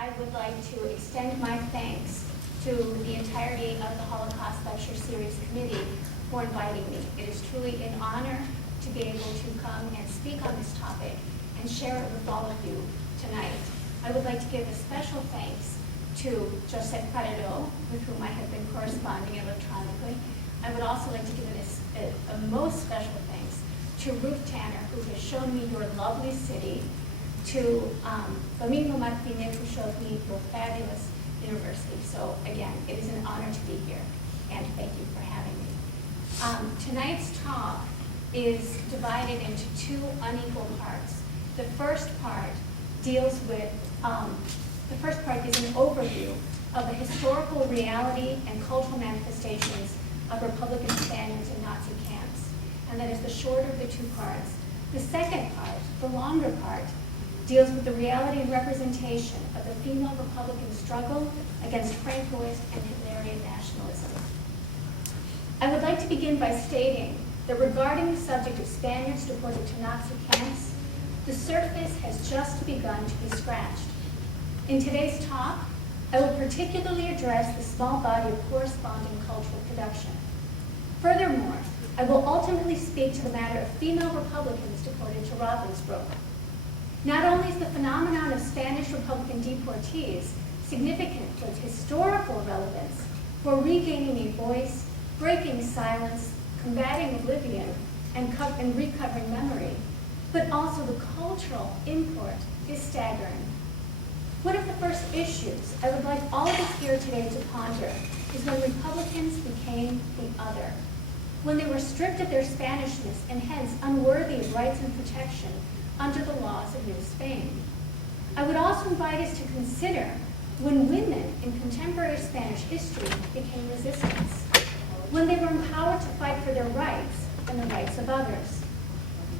I would like to extend my thanks to the entirety of the Holocaust Lecture Series committee for inviting me. It is truly an honor to be able to come and speak on this topic and share it with all of you tonight. I would like to give a special thanks to Josep Carrero, with whom I have been corresponding electronically. I would also like to give a most special thanks to Ruth Tanner, who has shown me your lovely city, to Domingo Martinez, who showed me your fabulous university. So again, it is an honor to be here, and thank you for having me. Tonight's talk is divided into two unequal parts. The first part deals with, the first part is an overview of the historical reality and cultural manifestations of Republican Spaniards in Nazi camps, and that is the shorter of the two parts. The second part, the longer part, deals with the reality and representation of the female Republican struggle against Francoist and Hitlerian nationalism. I would like to begin by stating that regarding the subject of Spaniards deported to Nazi camps, the surface has just begun to be scratched. In today's talk, I will particularly address the small body of corresponding cultural production. Furthermore, I will ultimately speak to the matter of female Republicans deported to Ravensbrück. Not only is the phenomenon of Spanish Republican deportees significant for its historical relevance for regaining a voice, breaking silence, combating oblivion, and recovering memory, but also the cultural import is staggering. One of the first issues I would like all of us here today to ponder is when Republicans became the other, when they were stripped of their Spanishness and hence unworthy of rights and protection under the laws of New Spain. I would also invite us to consider when women in contemporary Spanish history became resistance, when they were empowered to fight for their rights and the rights of others.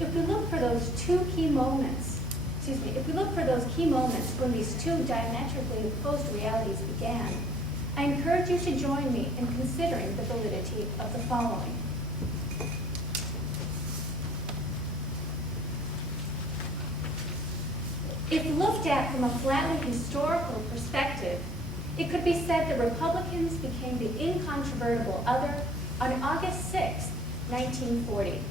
If we look for those key moments when these two diametrically opposed realities began, I encourage you to join me in considering the validity of the following. If looked at from a flatly historical perspective, it could be said that Republicans became the incontrovertible other on August 6, 1940,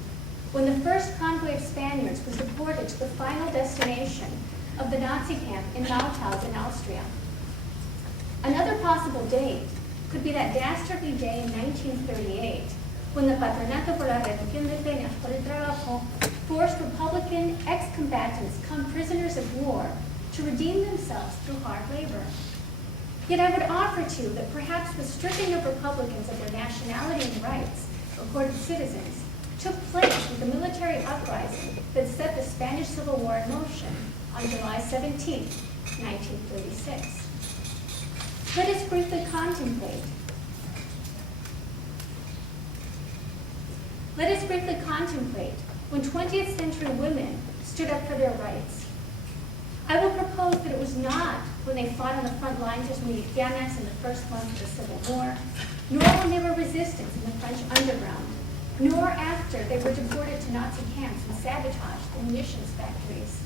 when the first convoy of Spaniards was deported to the final destination of the Nazi camp in Mauthausen in Austria. Another possible date could be that dastardly day in 1938, when the Patronato por la Reducción de Penas por el Trabajo forced Republican ex-combatants come prisoners of war to redeem themselves through hard labor. Yet I would offer to you that perhaps the stripping of Republicans of their nationality and rights, accorded citizens, took place with the military uprising that set the Spanish Civil War in motion on July 17, 1936. Let us briefly contemplate when 20th century women stood up for their rights. I will propose that it was not when they fought on the front lines as milicianas in the first months of the Civil War, nor when they were resistance in the French underground, nor after they were deported to Nazi camps and sabotaged the munitions factories.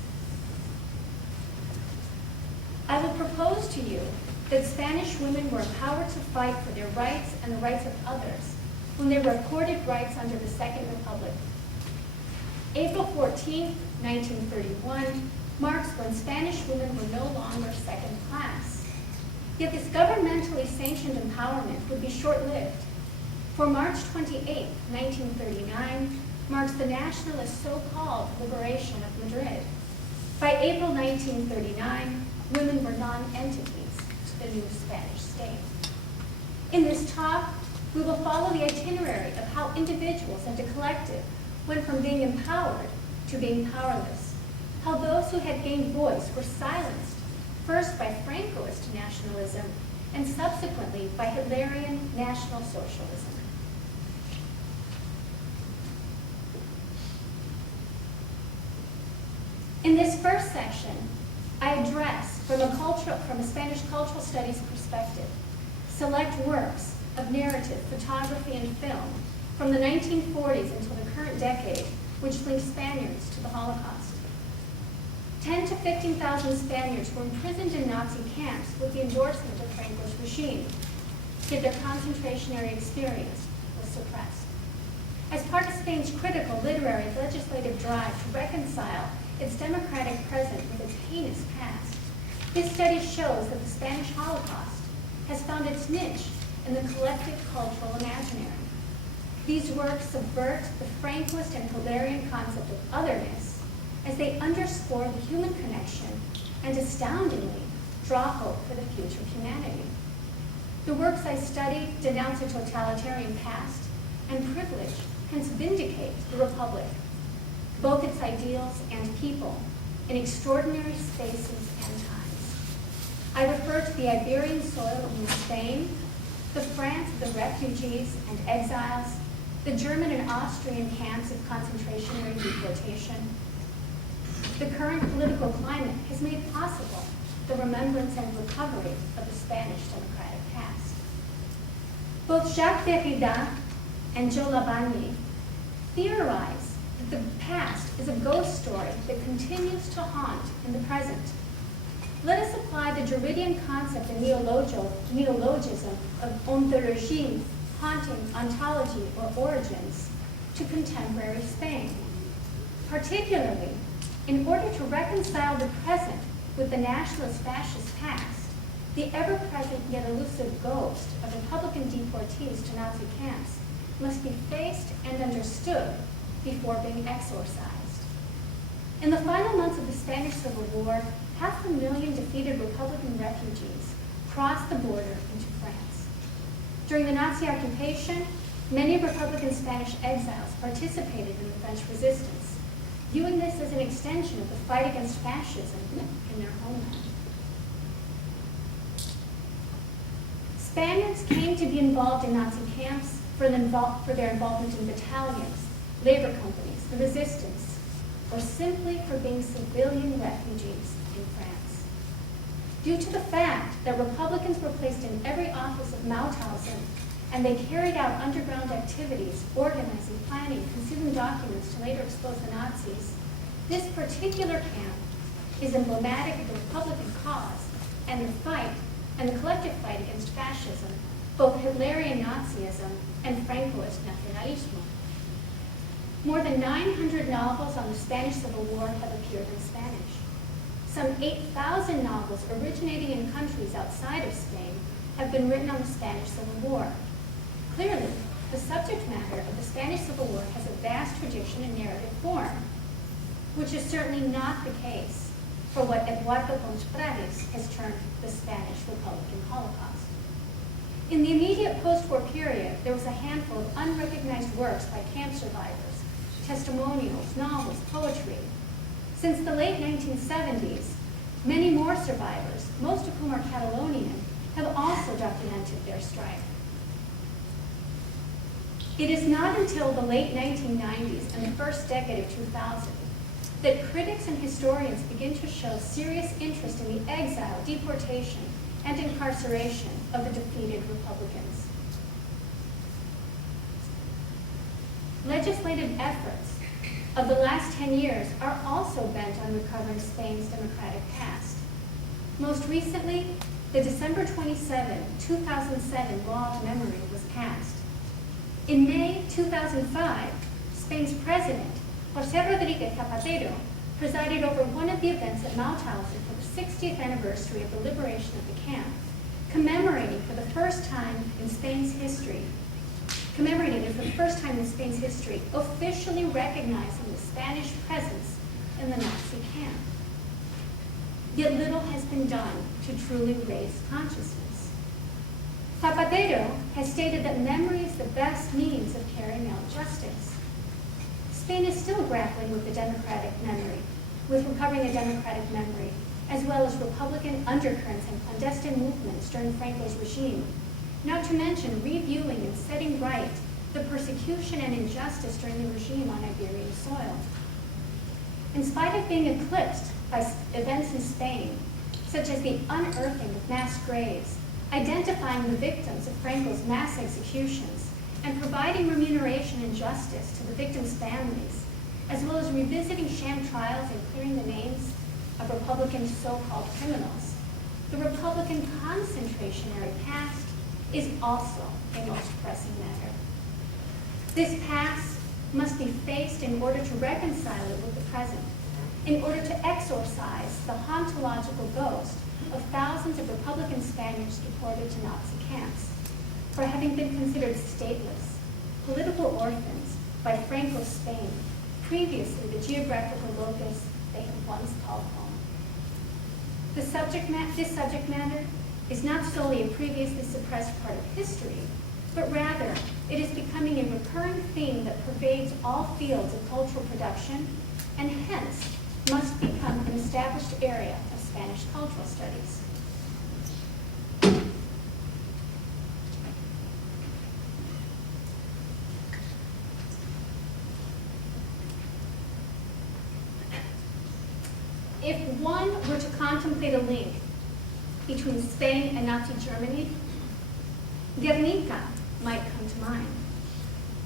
I will propose to you that Spanish women were empowered to fight for their rights and the rights of others when they were accorded rights under the Second Republic. April 14, 1931, marks when Spanish women were no longer second class. Yet this governmentally sanctioned empowerment would be short-lived. For March 28, 1939, marks the nationalist so-called liberation of Madrid. By April 1939, women were non-entities to the new Spanish state. In this talk, we will follow the itinerary of how individuals and a collective went from being empowered to being powerless, how those who had gained voice were silenced, first by Francoist nationalism and subsequently by Hitlerian National Socialism. In this first section, I address, from a Spanish cultural studies perspective, select works of narrative, photography, and film from the 1940s until the current decade, which link Spaniards to the Holocaust. 10 to 15,000 Spaniards were imprisoned in Nazi camps with the endorsement of Franco's regime, yet their concentrationary experience was suppressed. As part of Spain's critical literary and legislative drive to reconcile its democratic present with its heinous past, this study shows that the Spanish Holocaust has found its niche in the collective cultural imaginary. These works subvert the Francoist and Hitlerian concept of otherness as they underscore the human connection and astoundingly draw hope for the future of humanity. The works I studied denounce a totalitarian past and privilege, hence vindicate the Republic, both its ideals and people, in extraordinary spaces and times. I refer to the Iberian soil of New Spain, the France of the refugees and exiles, the German and Austrian camps of concentration and deportation. The current political climate has made possible the remembrance and recovery of the Spanish democratic past. Both Jacques Derrida and Joe Labagni theorize that the past is a ghost story that continues to haunt in the present. Let us apply the Derridian concept and neologism of ontologie, haunting, ontology, or origins, to contemporary Spain. Particularly, in order to reconcile the present with the nationalist fascist past, the ever-present yet elusive ghost of Republican deportees to Nazi camps must be faced and understood before being exorcised. In the final months of the Spanish Civil War, 500,000 defeated Republican refugees crossed the border into France. During the Nazi occupation, many Republican Spanish exiles participated in the French resistance, viewing this as an extension of the fight against fascism in their homeland. Spaniards came to be involved in Nazi camps for their involvement in battalions, labor companies, the resistance, or simply for being civilian refugees in France. Due to the fact that Republicans were placed in every office of Mauthausen and they carried out underground activities, organizing, planning, concealing documents to later expose the Nazis, this particular camp is emblematic of the Republican cause and the collective fight against fascism, both Hitlerian Nazism and Francoist nacionalismo. More than 900 novels on the Spanish Civil War have appeared in Spanish. Some 8,000 novels originating in countries outside of Spain have been written on the Spanish Civil War. Clearly, the subject matter of the Spanish Civil War has a vast tradition in narrative form, which is certainly not the case for what Eduardo Pons has termed the Spanish Republican Holocaust. In the immediate post-war period, there was a handful of unrecognized works by camp survivors, testimonials, novels, poetry. Since the late 1970s, many more survivors, most of whom are Catalonian, have also documented their strife. It is not until the late 1990s and the first decade of 2000 that critics and historians begin to show serious interest in the exile, deportation, and incarceration of the defeated Republicans. Legislative efforts of the last 10 years are also bent on recovering Spain's democratic past. Most recently, the December 27, 2007 Law of Memory was passed. In May 2005, Spain's president, José Rodríguez Zapatero, presided over one of the events at Mauthausen for the 60th anniversary of the liberation of the camp, commemorating it for the first time in Spain's history, officially recognizing the Spanish presence in the Nazi camp. Yet little has been done to truly raise consciousness. Zapatero has stated that memory is the best means of carrying out justice. Spain is still grappling with recovering a democratic memory, as well as Republican undercurrents and clandestine movements during Franco's regime, not to mention reviewing and setting right the persecution and injustice during the regime on Iberian soil. In spite of being eclipsed by events in Spain, such as the unearthing of mass graves, identifying the victims of Franco's mass executions, and providing remuneration and justice to the victims' families, as well as revisiting sham trials and clearing the names, of Republican so-called criminals, the Republican concentrationary past is also a most pressing matter. This past must be faced in order to reconcile it with the present, in order to exorcise the hauntological ghost of thousands of Republican Spaniards deported to Nazi camps for having been considered stateless, political orphans by Franco's Spain, previously the geographical locus they had once called home. This subject matter is not solely a previously suppressed part of history, but rather it is becoming a recurring theme that pervades all fields of cultural production and hence must become an established area of Spanish cultural studies. If one were to contemplate a link between Spain and Nazi Germany, Guernica might come to mind.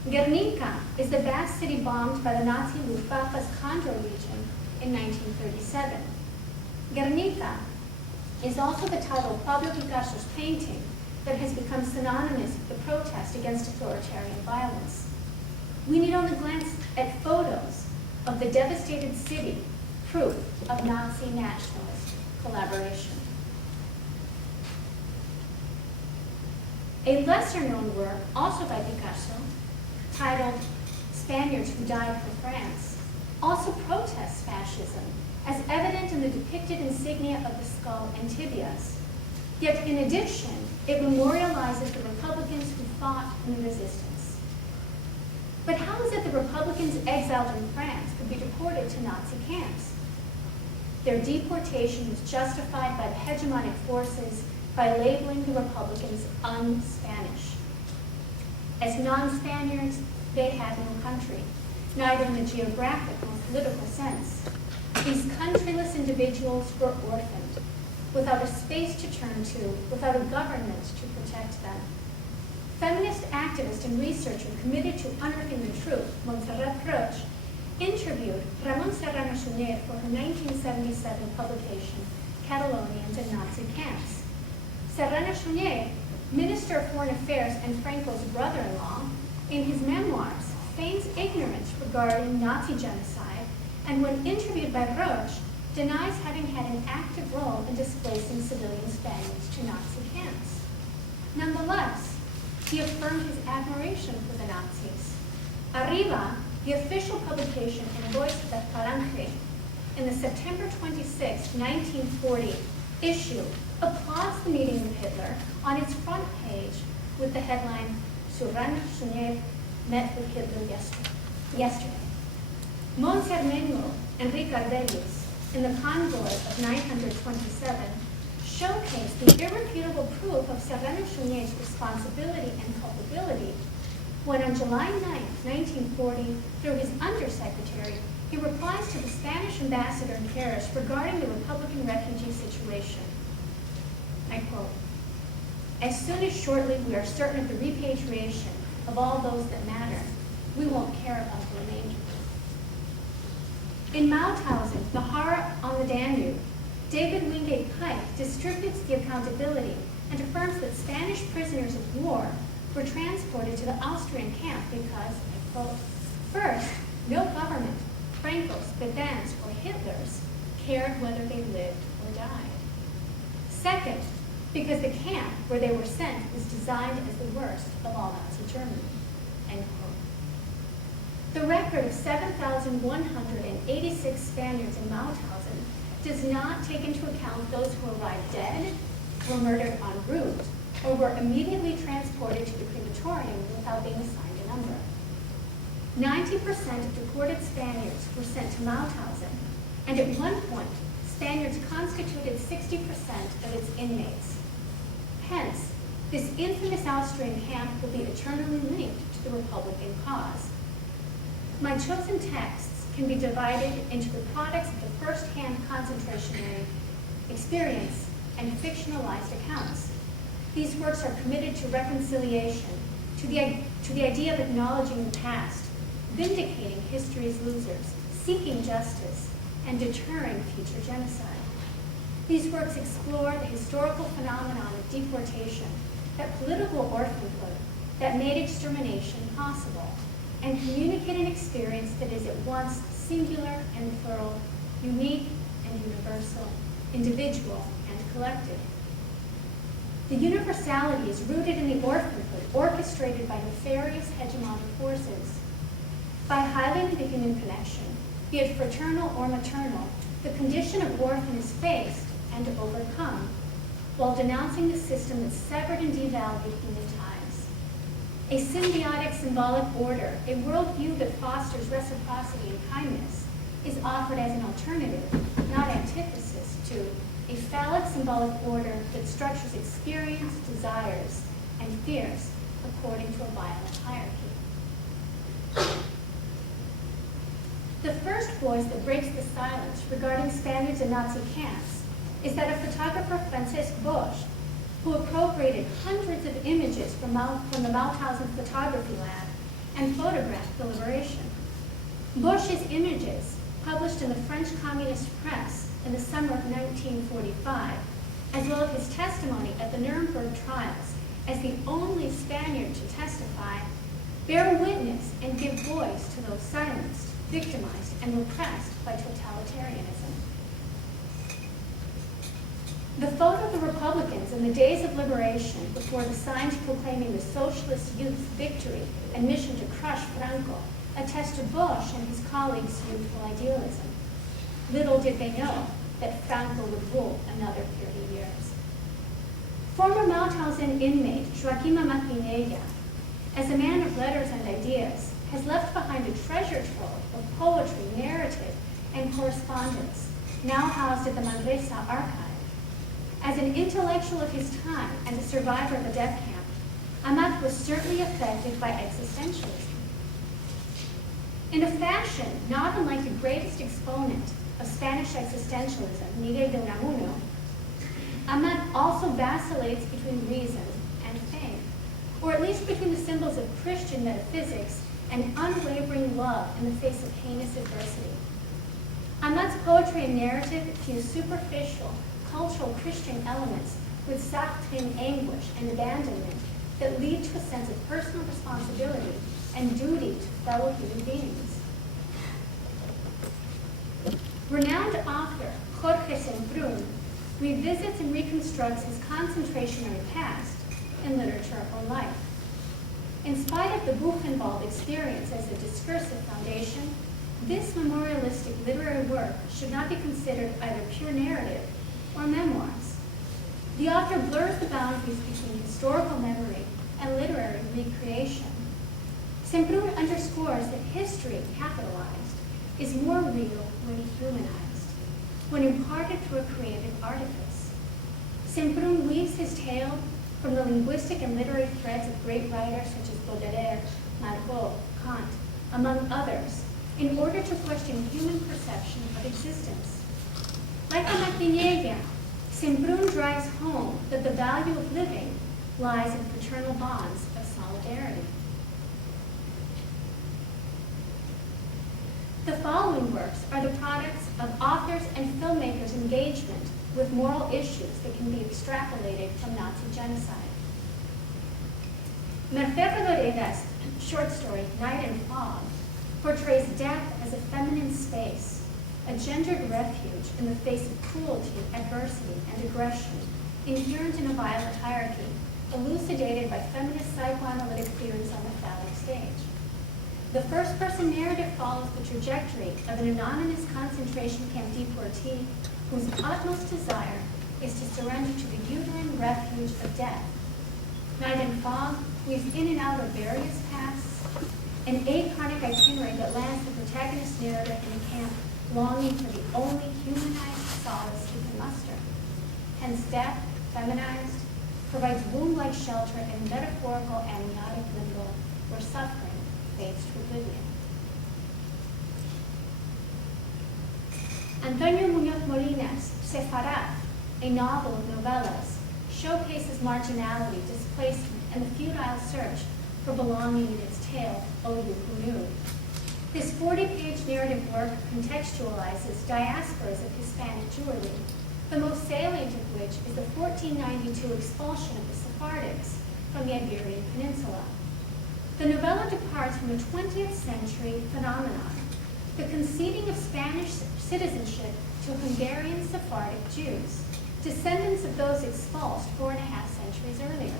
Guernica is the vast city bombed by the Nazi Luftwaffe's Condor region in 1937. Guernica is also the title of Pablo Picasso's painting that has become synonymous with the protest against authoritarian violence. We need only glance at photos of the devastated city, proof of Nazi nationalist collaboration. A lesser-known work, also by Picasso, titled Spaniards Who Died for France, also protests fascism, as evident in the depicted insignia of the skull and tibias. Yet in addition, it memorializes the Republicans who fought in the resistance. But how is it the Republicans exiled in France could be deported to Nazi camps? Their deportation was justified by the hegemonic forces by labeling the Republicans un-Spanish. As non-Spaniards, they had no country, neither in the geographic nor political sense. These countryless individuals were orphaned, without a space to turn to, without a government to protect them. Feminist activist and researcher committed to unearthing the truth, Montserrat Roch, interviewed Ramon Serrano Suñer for her 1977 publication, Catalonians in Nazi Camps. Serrano Suñer, Minister of Foreign Affairs and Franco's brother-in-law, in his memoirs, feigns ignorance regarding Nazi genocide, and when interviewed by Roch, denies having had an active role in displacing civilian Spaniards to Nazi camps. Nonetheless, he affirmed his admiration for the Nazis. Arriba, the official publication and voice of the Falange, in the September 26, 1940 issue, applauds the meeting with Hitler on its front page with the headline, Serrano Suñer met with Hitler yesterday. Mons Hermengo and Ricardelius, in the convoy of 927, showcase the irrefutable proof of Serrano Suñer's responsibility and culpability when on July 9, 1940, through his undersecretary, he replies to the Spanish ambassador in Paris regarding the Republican refugee situation. I quote, "As soon as shortly we are certain of the repatriation of all those that matter, we won't care about the remainder." In Mauthausen, The Horror on the Danube, David Wingate Pike distributes the accountability and affirms that Spanish prisoners of war were transported to the Austrian camp because, I quote, "First, no government, Franco's, Bedan's, or Hitler's, cared whether they lived or died. Second, because the camp where they were sent was designed as the worst of all Nazi Germany," end quote. The record of 7,186 Spaniards in Mauthausen does not take into account those who arrived dead, were murdered en route, or were immediately transported to the crematorium without being assigned a number. 90% of deported Spaniards were sent to Mauthausen, and at one point, Spaniards constituted 60% of its inmates. Hence, this infamous Austrian camp will be eternally linked to the Republican cause. My chosen texts can be divided into the products of the first-hand concentrationary experience and fictionalized accounts. These works are committed to reconciliation, to the idea of acknowledging the past, vindicating history's losers, seeking justice, and deterring future genocide. These works explore the historical phenomenon of deportation, that political orphanhood that made extermination possible, and communicate an experience that is at once singular and plural, unique and universal, individual and collective. The universality is rooted in the orphanhood orchestrated by nefarious hegemonic forces. By highlighting the human connection, be it fraternal or maternal, the condition of orphan is faced and overcome, while denouncing the system that severed and devalued human ties. A symbiotic symbolic order, a worldview that fosters reciprocity and kindness, is offered as an alternative, not antithesis, to a phallic symbolic order that structures experience, desires, and fears according to a violent hierarchy. The first voice that breaks the silence regarding Spaniards and Nazi camps is that of photographer Francisco Bosch, who appropriated hundreds of images from the Mauthausen Photography Lab and photographed the liberation. Bosch's images, published in the French Communist press in the summer of 1945, as well as his testimony at the Nuremberg trials as the only Spaniard to testify, bear witness and give voice to those silenced, victimized, and repressed by totalitarianism. The photo of the Republicans in the days of liberation before the signs proclaiming the socialist youth's victory and mission to crush Franco attest to Bosch and his colleagues' youthful idealism. Little did they know that Franco would rule another 30 years. Former Mauthausen inmate Joaquima Maquinella, as a man of letters and ideas, has left behind a treasure trove of poetry, narrative, and correspondence, now housed at the Manresa Archive. As an intellectual of his time and a survivor of a death camp, Amat was certainly affected by existentialism. In a fashion not unlike the greatest exponent of Spanish existentialism, Miguel de Unamuno, Amat also vacillates between reason and faith, or at least between the symbols of Christian metaphysics and unwavering love in the face of heinous adversity. Amat's poetry and narrative fuse superficial, cultural Christian elements with Sartrean anguish and abandonment that lead to a sense of personal responsibility and duty to fellow human beings. Renowned author Jorge Semprún revisits and reconstructs his concentrationary past in literature or life. In spite of the Buchenwald experience as a discursive foundation, this memorialistic literary work should not be considered either pure narrative or memoirs. The author blurs the boundaries between historical memory and literary recreation. Semprún underscores that history, capitalized, is more real when humanized, when imparted through a creative artifice. Semprún weaves his tale from the linguistic and literary threads of great writers such as Baudelaire, Margot, Kant, among others, in order to question human perception of existence. Like a Maquinella, Semprún drives home that the value of living lies in fraternal bonds of solidarity. The following works are the products of authors and filmmakers' engagement with moral issues that can be extrapolated from Nazi genocide. Merced Rodoreda's short story, Night and Fog, portrays death as a feminine space, a gendered refuge in the face of cruelty, adversity, and aggression inherent in a violent hierarchy, elucidated by feminist psychoanalytic theories on the phallic stage. The first-person narrative follows the trajectory of an anonymous concentration camp deportee whose utmost desire is to surrender to the uterine refuge of death. Night and Fog weaves in and out of various paths, an achonic itinerary that lands the protagonist's narrative in a camp longing for the only humanized solace he can muster. Hence death, feminized, provides womb-like shelter in metaphorical amniotic limbo where suffering fades to oblivion. Antonio Muñoz Molina's Sefarad, a novel of novellas, showcases marginality, displacement, and the futile search for belonging in its tale, O You Who Knew. This 40-page narrative work contextualizes diasporas of Hispanic Jewry, the most salient of which is the 1492 expulsion of the Sephardics from the Iberian Peninsula. The novella departs from a 20th century phenomenon, the conceding of Spanish citizenship to Hungarian Sephardic Jews, descendants of those expulsed 4.5 centuries earlier.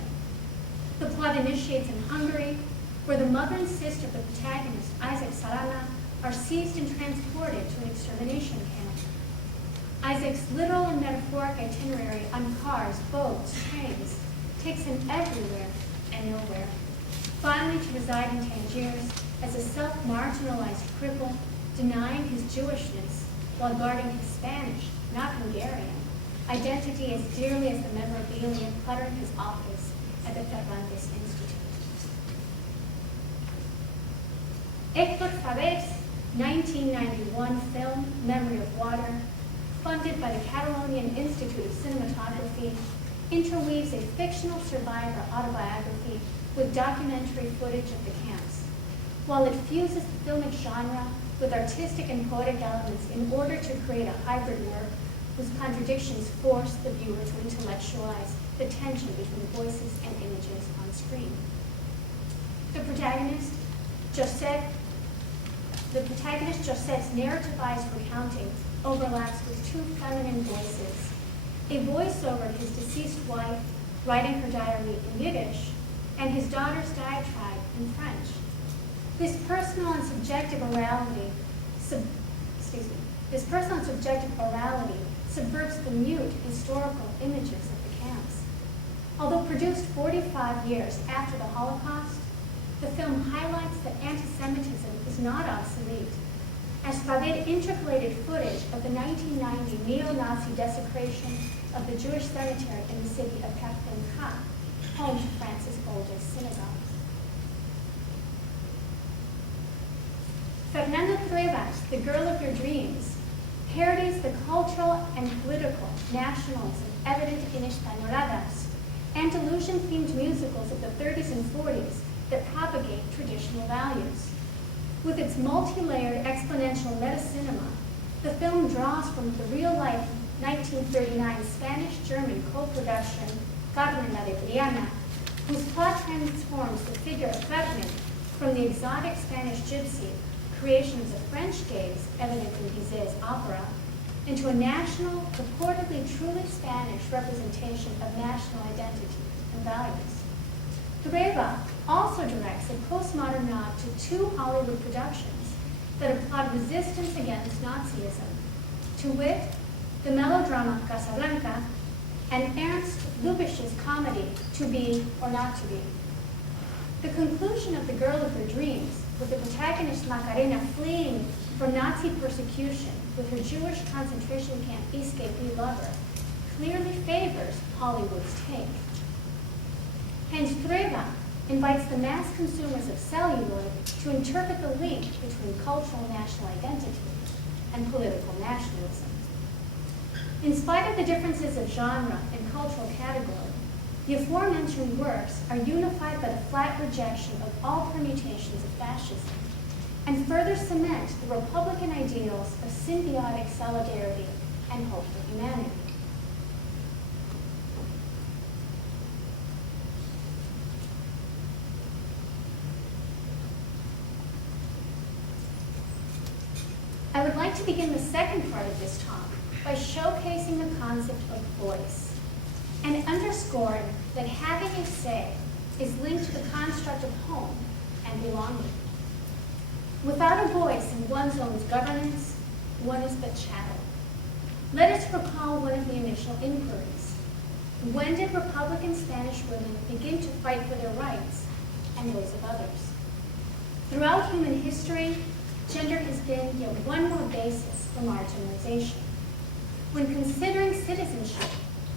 The plot initiates in Hungary, where the mother and sister of the protagonist, Isaac Sarana, are seized and transported to an extermination camp. Isaac's literal and metaphoric itinerary on cars, boats, trains, takes him everywhere and nowhere, finally to reside in Tangiers as a self-marginalized cripple, denying his Jewishness while guarding his Spanish, not Hungarian, identity as dearly as the memorabilia cluttering his office at the Cervantes Institute. Héctor Faber's 1991 film, Memory of Water, funded by the Catalonian Institute of Cinematography, interweaves a fictional survivor autobiography with documentary footage of the camps, while it fuses the filmic genre with artistic and poetic elements in order to create a hybrid work whose contradictions force the viewer to intellectualize the tension between voices and images on screen. The protagonist, Josette's narrativized recounting overlaps with two feminine voices, a voiceover of his deceased wife writing her diary in Yiddish, and his daughter's diatribe in French. This personal and subjective orality subverts the mute historical images of the camps. Although produced 45 years after the Holocaust, the film highlights that anti-Semitism is not obsolete, as Faber intercalated footage of the 1990 neo-Nazi desecration of the Jewish cemetery in the city of Kafka, home to France's oldest synagogue. Fernando Truebas, The Girl of Your Dreams, parodies the cultural and political nationalism evident in Españoladas, Andalusian-themed musicals of the 30s and 40s that propagate traditional values. With its multi-layered exponential meta-cinema, the film draws from the real-life 1939 Spanish-German co-production Carmen la de Triana, whose plot transforms the figure of Carmen from the exotic Spanish gypsy creations of French gaze evident in Bizet's opera into a national, purportedly truly Spanish representation of national identity and values. Trueba also directs a postmodern nod to two Hollywood productions that applaud resistance against Nazism, to wit, the melodrama Casablanca and Ernst Lubitsch's comedy To Be or Not to Be. The conclusion of The Girl of Her Dreams, with the protagonist Macarena fleeing from Nazi persecution with her Jewish concentration camp escapee lover, clearly favors Hollywood's take. Hence, Trueba invites the mass consumers of celluloid to interpret the link between cultural national identity and political nationalism. In spite of the differences of genre and cultural category, the aforementioned works are unified by the flat rejection of all permutations of fascism and further cement the Republican ideals of symbiotic solidarity and hope for humanity. I would like to begin the second part of this talk by showcasing the concept of voice and underscoring that having a say is linked to the construct of home and belonging. Without a voice in one's own governance, one is but chattel. Let us recall one of the initial inquiries. When did Republican Spanish women begin to fight for their rights and those of others? Throughout human history, gender has been yet one more basis for marginalization. When considering citizenship,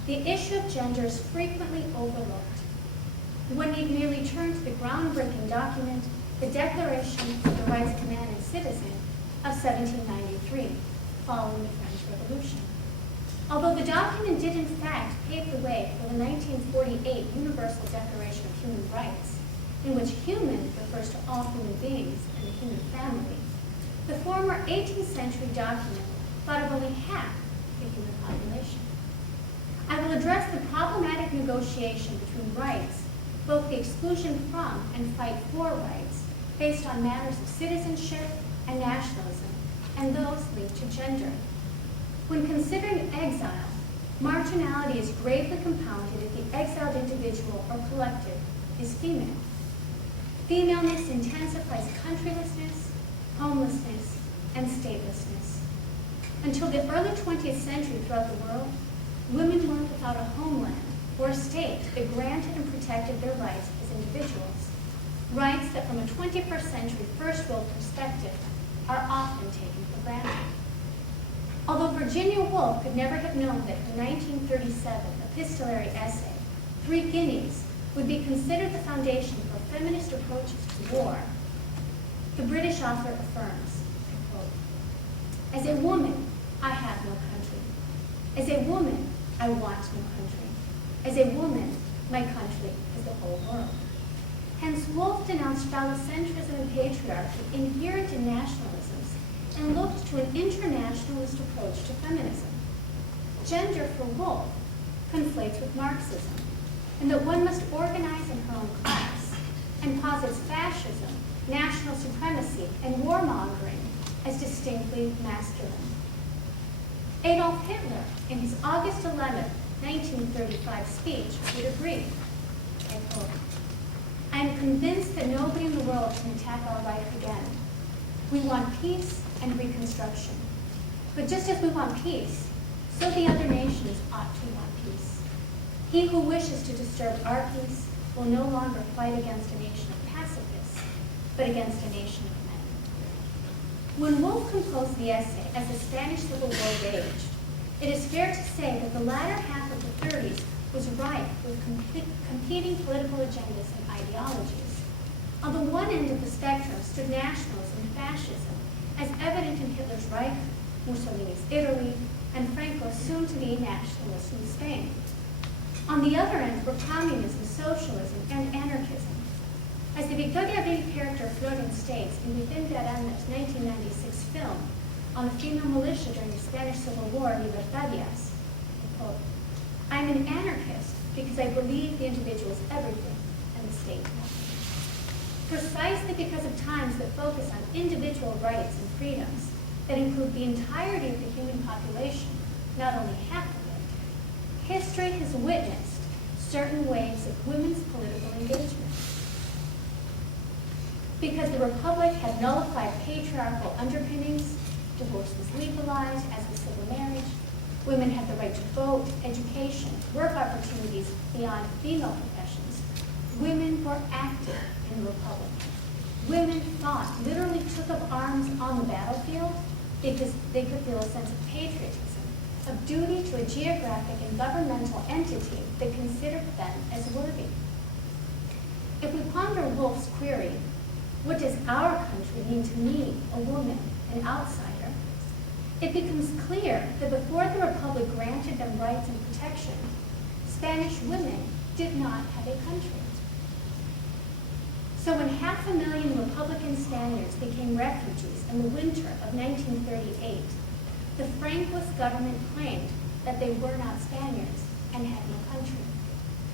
the issue of gender is frequently overlooked. One need merely turn to the groundbreaking document, the Declaration of the Rights of Man and Citizen of 1793, following the French Revolution. Although the document did in fact pave the way for the 1948 Universal Declaration of Human Rights, in which human refers to all human beings and the human family, The former 18th century document thought of only half the human population. I will address the problematic negotiation between rights, both the exclusion from and fight for rights, based on matters of citizenship and nationalism, and those linked to gender. When considering exile, marginality is gravely compounded if the exiled individual or collective is female. Femaleness intensifies countrylessness, homelessness, and statelessness. Until the early 20th century throughout the world, women were without a homeland or a state that granted and protected their rights as individuals, rights that from a 21st century first world perspective are often taken for granted. Although Virginia Woolf could never have known that her 1937 epistolary essay, 3 Guineas, would be considered the foundation for feminist approaches to war, the British author affirms, I quote, "As a woman, I have no country. As a woman, I want no country. As a woman, my country is the whole world." Hence, Woolf denounced phallocentrism and patriarchy inherent in nationalisms and looked to an internationalist approach to feminism. Gender, for Woolf, conflates with Marxism, and that one must organize in her own class, and posits fascism, national supremacy, and warmongering as distinctly masculine. Adolf Hitler, in his August 11, 1935 speech, would agree, I quote, "I am convinced that nobody in the world can attack our right again. We want peace and reconstruction. But just as we want peace, so the other nations ought to want peace. He who wishes to disturb our peace will no longer fight against a nation of pacifists, but against a nation of men." When Woolf composed the essay as the Spanish Civil War raged, it is fair to say that the latter half of the 30s was rife with competing political agendas and ideologies. On the one end of the spectrum stood nationalism and fascism, as evident in Hitler's Reich, Mussolini's Italy, and Franco's soon-to-be nationalism in Spain. On the other end were communism, socialism, and anarchism. As the Victoria Abril character Florin states in Within Garanda's 1996 film on the female militia during the Spanish Civil War, Libertarias, I quote, "I'm an anarchist because I believe the individual is everything and the state nothing." Precisely because of times that focus on individual rights and freedoms that include the entirety of the human population, not only half of it, history has witnessed certain waves of women's political engagement. Because the Republic had nullified patriarchal underpinnings, divorce was legalized, as was civil marriage, women had the right to vote, education, work opportunities beyond female professions, women were active in the Republic. Women fought, literally took up arms on the battlefield because they could feel a sense of patriotism, of duty to a geographic and governmental entity that considered them as worthy. If we ponder Woolf's query, what does our country mean to me, a woman, an outsider? It becomes clear that before the Republic granted them rights and protection, Spanish women did not have a country. So when 500,000 Republican Spaniards became refugees in the winter of 1938, the Francoist government claimed that they were not Spaniards and had no country.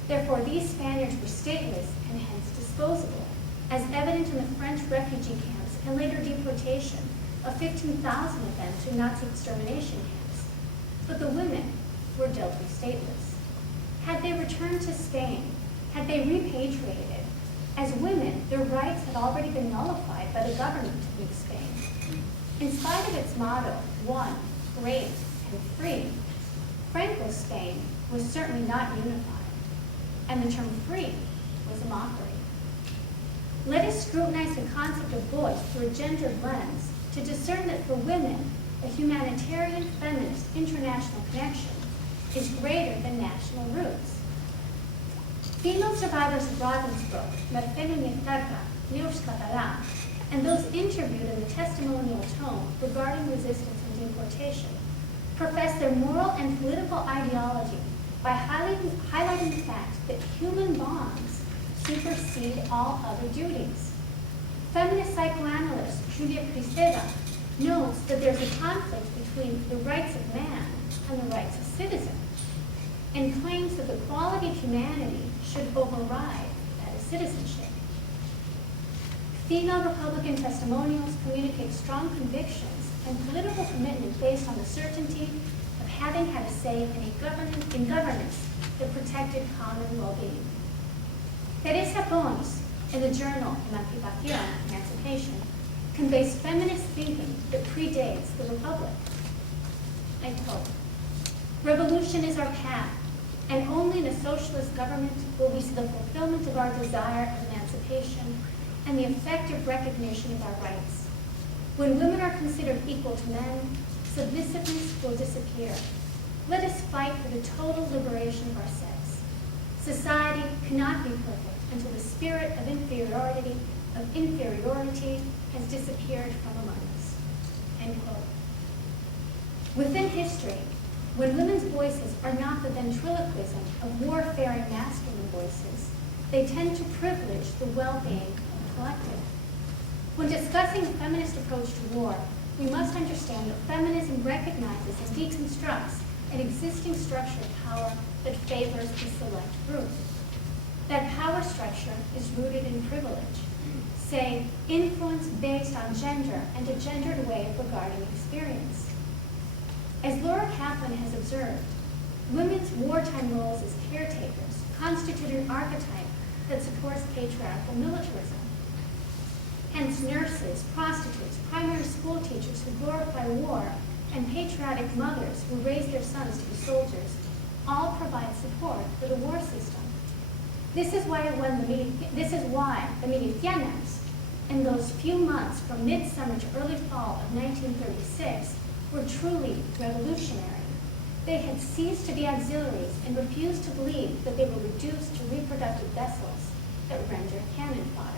Therefore, these Spaniards were stateless and hence disposable, as evident in the French refugee camps and later deportation of 15,000 of them to Nazi extermination camps. But the women were doubly stateless. Had they returned to Spain, had they repatriated, as women, their rights had already been nullified by the government of New Spain. In spite of its motto, one, great, and free, Franco's Spain was certainly not unified, and the term free was a mockery. Let us scrutinize the concept of voice through a gendered lens to discern that for women, a humanitarian, feminist, international connection is greater than national roots. Female survivors of Ravensbrück, Marcela Nietarra, Neus Català, and those interviewed in the testimonial tome regarding resistance and deportation profess their moral and political ideology by highlighting the fact that human bonds supersede all other duties. Feminist psychoanalyst Julia Priscilla notes that there's a conflict between the rights of man and the rights of citizen, and claims that the quality of humanity should override that of citizenship. Female Republican testimonials communicate strong convictions and political commitment based on the certainty of having had a say in governance that protected common well-being. Teresa Pons, in the journal Emancipación, Emancipation, conveys feminist thinking that predates the Republic. I quote, "Revolution is our path, and only in a socialist government will we see the fulfillment of our desire of emancipation and the effective recognition of our rights. When women are considered equal to men, submissiveness will disappear. Let us fight for the total liberation of our sex. Society cannot be perfect until the spirit of inferiority has disappeared from among us." End quote. Within history, when women's voices are not the ventriloquism of warfaring masculine voices, they tend to privilege the well-being of the collective. When discussing a feminist approach to war, we must understand that feminism recognizes and deconstructs an existing structure of power that favors the select group. That power structure is rooted in privilege, say, influence based on gender and a gendered way of regarding experience. As Laura Kaplan has observed, women's wartime roles as caretakers constitute an archetype that supports patriarchal militarism. Hence, nurses, prostitutes, primary school teachers who glorify war, and patriotic mothers who raise their sons to be soldiers all provide support for the war system. This is why the milicianas, in those few months from midsummer to early fall of 1936, were truly revolutionary. They had ceased to be auxiliaries and refused to believe that they were reduced to reproductive vessels that rendered cannon fodder.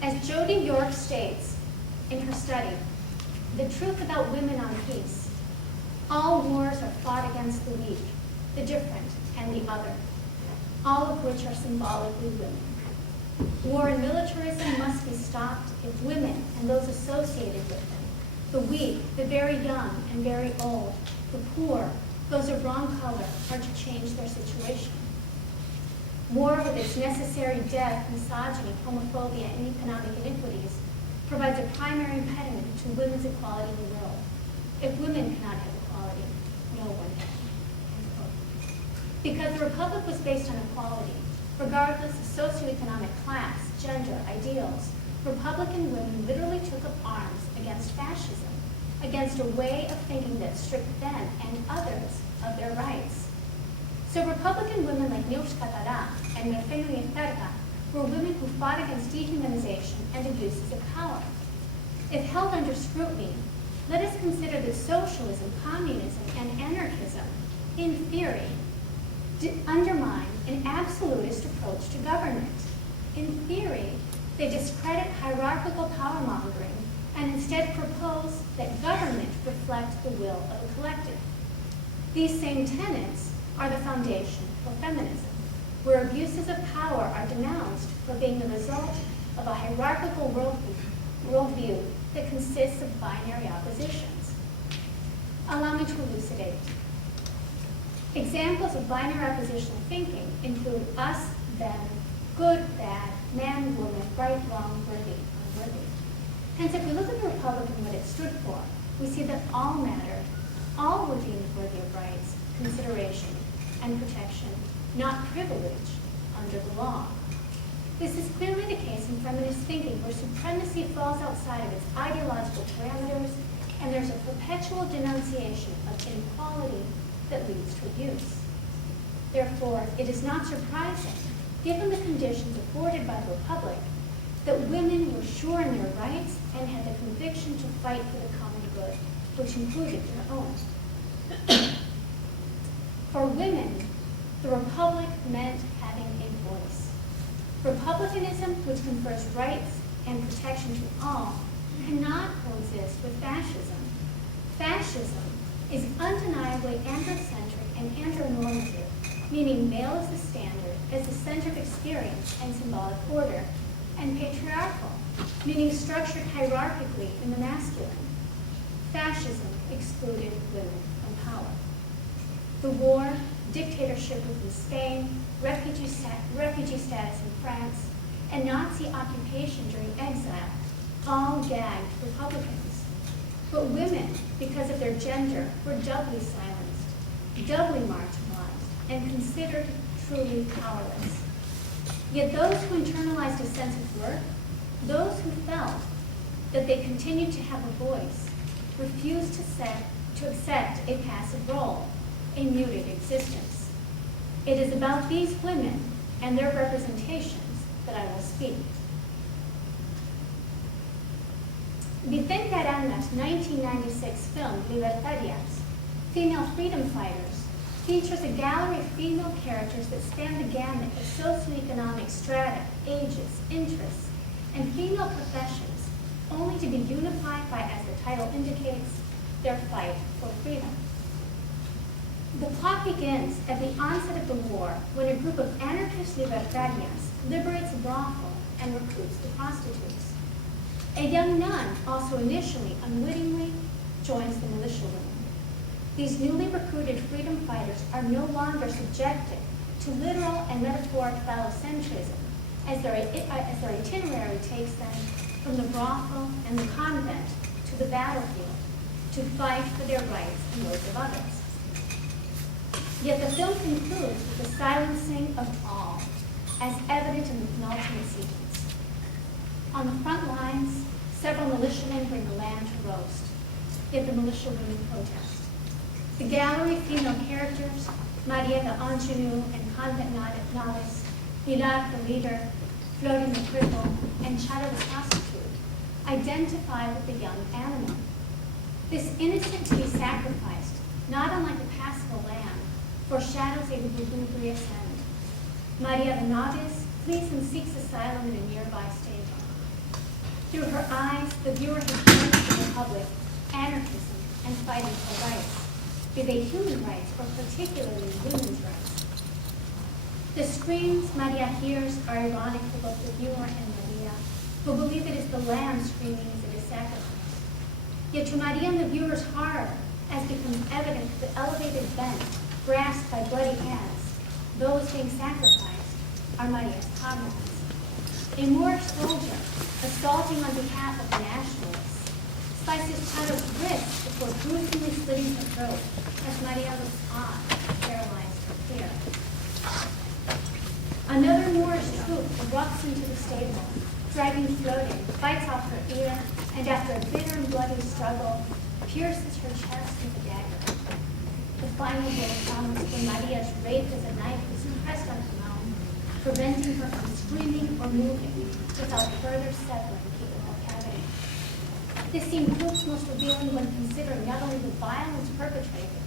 As Jodi York states in her study, "The Truth About Women on Peace," all wars are fought against the weak, the different, and the other, all of which are symbolically women. War and militarism must be stopped if women and those associated with them, the weak, the very young and very old, the poor, those of wrong color, are to change their situation. War, with its necessary death, misogyny, homophobia, and economic iniquities, provides a primary impediment to women's equality in the world. If women cannot have equality, no one can. End quote. Because the Republic was based on equality, regardless of socioeconomic class, gender, ideals, Republican women literally took up arms against fascism, against a way of thinking that stripped them and others of their rights. So Republican women like Neus Catara and Mercedes Terga were women who fought against dehumanization and abuses of power. If held under scrutiny, let us consider that socialism, communism, and anarchism, in theory, undermine an absolutist approach to government. In theory, they discredit hierarchical power mongering and instead propose that government reflect the will of the collective. These same tenets are the foundation for feminism, where abuses of power are denounced for being the result of a hierarchical worldview that consists of binary oppositions. Allow me to elucidate. Examples of binary oppositional thinking include us, them, good, bad, man, woman, right, wrong, worthy, unworthy. Hence, if we look at the Republic and what it stood for, we see that all mattered, all were deemed worthy of rights, consideration, and protection, not privilege under the law. This is clearly the case in feminist thinking, where supremacy falls outside of its ideological parameters, and there's a perpetual denunciation of inequality that leads to abuse. Therefore, it is not surprising, given the conditions afforded by the Republic, that women were sure in their rights and had the conviction to fight for the common good, which included their own. For women, the Republic meant having a voice. Republicanism, which confers rights and protection to all, cannot coexist with fascism. Fascism is undeniably androcentric and andronormative, meaning male as the standard, as the center of experience and symbolic order, and patriarchal, meaning structured hierarchically in the masculine. Fascism excluded women from power. The war, dictatorship within Spain, refugee status in France, and Nazi occupation during exile all gagged Republicans. But women, because of their gender, were doubly silenced, doubly marginalized, and considered truly powerless. Yet those who internalized a sense of worth, those who felt that they continued to have a voice, refused to accept a passive role, a muted existence. It is about these women and their representations that I will speak. Vicente Aranda's 1996 film, Libertarias, Female Freedom Fighters, features a gallery of female characters that span the gamut of socioeconomic strata, ages, interests, and female professions, only to be unified by, as the title indicates, their fight for freedom. The plot begins at the onset of the war when a group of anarchist libertarias liberates a brothel and recruits the prostitutes. A young nun also initially, unwittingly, joins the militia women. These newly recruited freedom fighters are no longer subjected to literal and metaphoric phallocentrism as their itinerary takes them from the brothel and the convent to the battlefield to fight for their rights and those of others. Yet the film concludes with the silencing of all, as evident in the penultimate sequence. On the front lines, several militiamen bring the lamb to roast, yet the militia women protest. The gallery of female characters, Maria the ingenue and convent novice, Pilar the leader, Florin the cripple, and Charo the prostitute, identify with the young animal. This innocent to be sacrificed, not unlike the paschal lamb, foreshadows a lugubrious end. Maria the novice flees and seeks asylum in a nearby stable. Through her eyes, the viewer has turned to the Republic, anarchism, and fighting for rights, be they human rights or particularly women's rights. The screams Maria hears are ironic for both the viewer and Maria, who believe it is the lamb screaming as it is sacrificed. Yet to Maria and the viewer's horror, as becomes evident that the elevated vent, grasped by bloody hands, those being sacrificed are Maria's comrades. A Moorish soldier, assaulting on behalf of the nationalists, slices Charo's wrist before gruesomely slitting her throat as Maria looks on, paralyzed with fear. Another Moorish troop erupts into the stable, dragging Florin, bites off her ear, and after a bitter and bloody struggle, pierces her chest with a dagger. The final blow comes when Maria's raped as a knife is pressed on her mouth, preventing her from screaming or moving without further severing capable cavity. This scene proves most revealing when considering not only the violence perpetrated,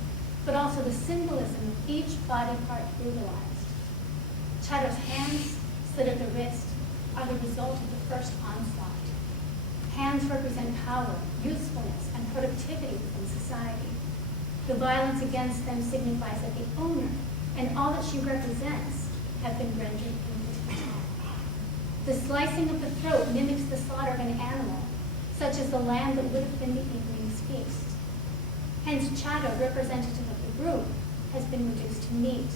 but also the symbolism of each body part brutalized. Charo's hands, slit at the wrist, are the result of the first onslaught. Hands represent power, usefulness, and productivity within society. The violence against them signifies that the owner and all that she represents have been rendered impotent. The slicing of the throat mimics the slaughter of an animal, such as the lamb that would have been the evening's feast. Hence, Charo, representative of the group, has been reduced to meat,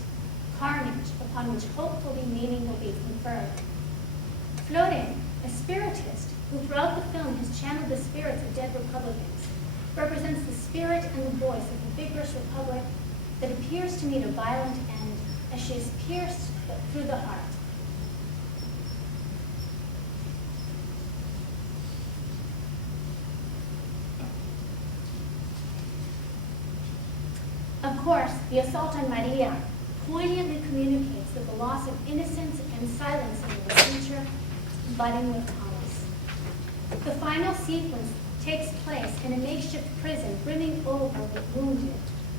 carnage, upon which hopefully meaning will be conferred. Florin, a spiritist who throughout the film has channeled the spirits of dead Republicans, represents the spirit and the voice of the vigorous Republic that appears to meet a violent end as she is pierced through the heart. Of course, the assault on Maria poignantly communicates that the loss of innocence and silencing in the future, budding with promise. The final sequence takes place in a makeshift prison brimming over with wounded,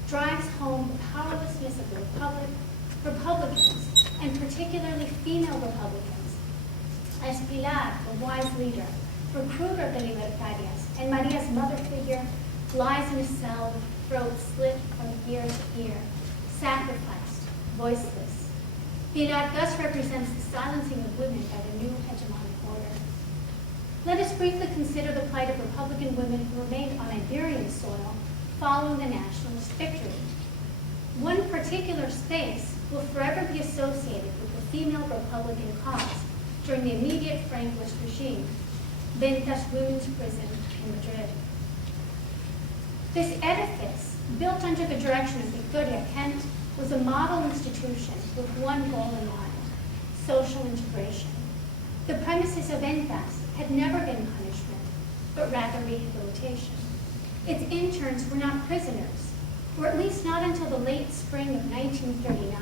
drives home the powerlessness of the Republic, Republicans, and particularly female Republicans, as Pilar, the wise leader, recruiter of the Libertarias, and Maria's mother figure, lies in a cell with throat slit from ear to ear, sacrificed, voiceless. Pilar thus represents the silencing of women by the new hegemonic order. Let us briefly consider the plight of Republican women who remained on Iberian soil following the nationalist victory. One particular space will forever be associated with the female Republican cause during the immediate Francoist regime, Ventas Women's Prison in Madrid. This edifice, built under the direction of Victoria Kent, was a model institution with one goal in mind: social integration. The premises of Ventas had never been punishment, but rather rehabilitation. Its interns were not prisoners, or at least not until the late spring of 1939,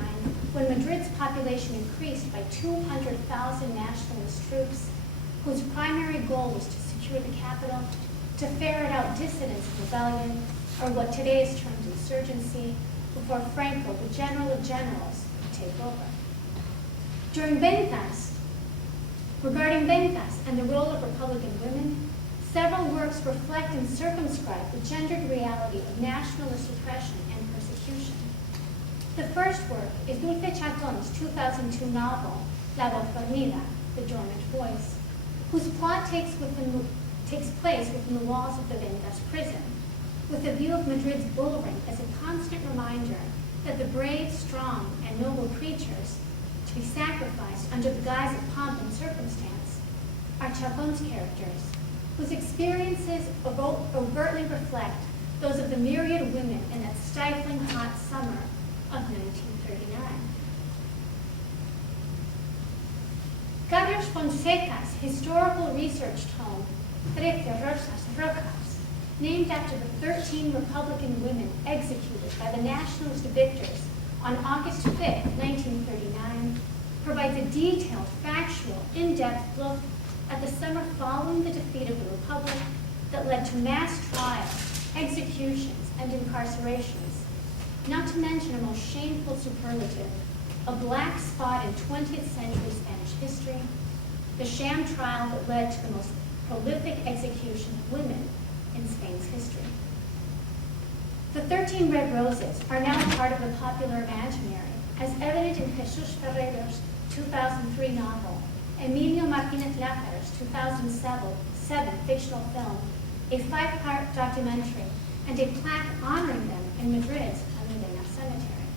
when Madrid's population increased by 200,000 nationalist troops, whose primary goal was to secure the capital, to ferret out dissidents of rebellion, or what today is termed insurgency, before Franco, the general of generals, could take over. Regarding Ventas and the role of Republican women, several works reflect and circumscribe the gendered reality of nationalist oppression and persecution. The first work is Dulce Chacón's 2002 novel, La Voz Dormida, The Dormant Voice, whose plot takes place within the walls of the Ventas prison, with a view of Madrid's bull ring as a constant reminder that the brave, strong, and noble creatures to be sacrificed under the guise of pomp and circumstance are Chacón's characters, whose experiences overtly reflect those of the myriad women in that stifling hot summer of 1939. Carlos Fonseca's historical research tome, Trece Rosas Rojas, named after the 13 Republican women executed by the nationalist victors on August 5, 1939, provides a detailed, factual, in-depth look at the summer following the defeat of the Republic that led to mass trials, executions, and incarcerations, not to mention a most shameful superlative, a black spot in 20th century Spanish history, the sham trial that led to the most prolific execution of women in Spain's history. The 13 Red Roses are now part of the popular imaginary, as evident in Jesus Ferrero's 2003 novel, Emilio Martinez Lázaro's 2007 fictional film, a 5-part documentary, and a plaque honoring them in Madrid's Almudena Cemetery.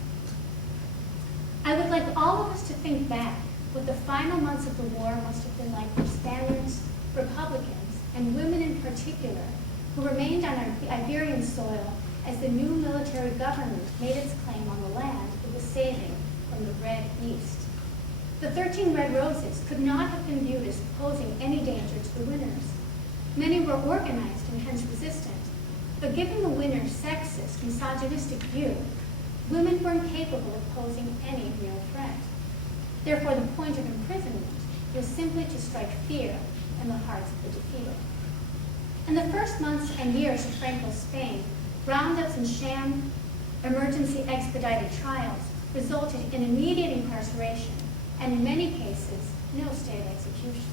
I would like all of us to think back what the final months of the war must have been like for Spaniards, Republicans, and women in particular, who remained on Iberian soil as the new military government made its claim on the land it was saving from the Red East. The 13 Red Roses could not have been viewed as posing any danger to the winners. Many were organized and hence resistant, but given the winners' sexist, misogynistic view, women were incapable of posing any real threat. Therefore, the point of imprisonment was simply to strike fear in the hearts of the defeated. In the first months and years of Franco's Spain, roundups and sham emergency expedited trials resulted in immediate incarceration and, in many cases, no state execution.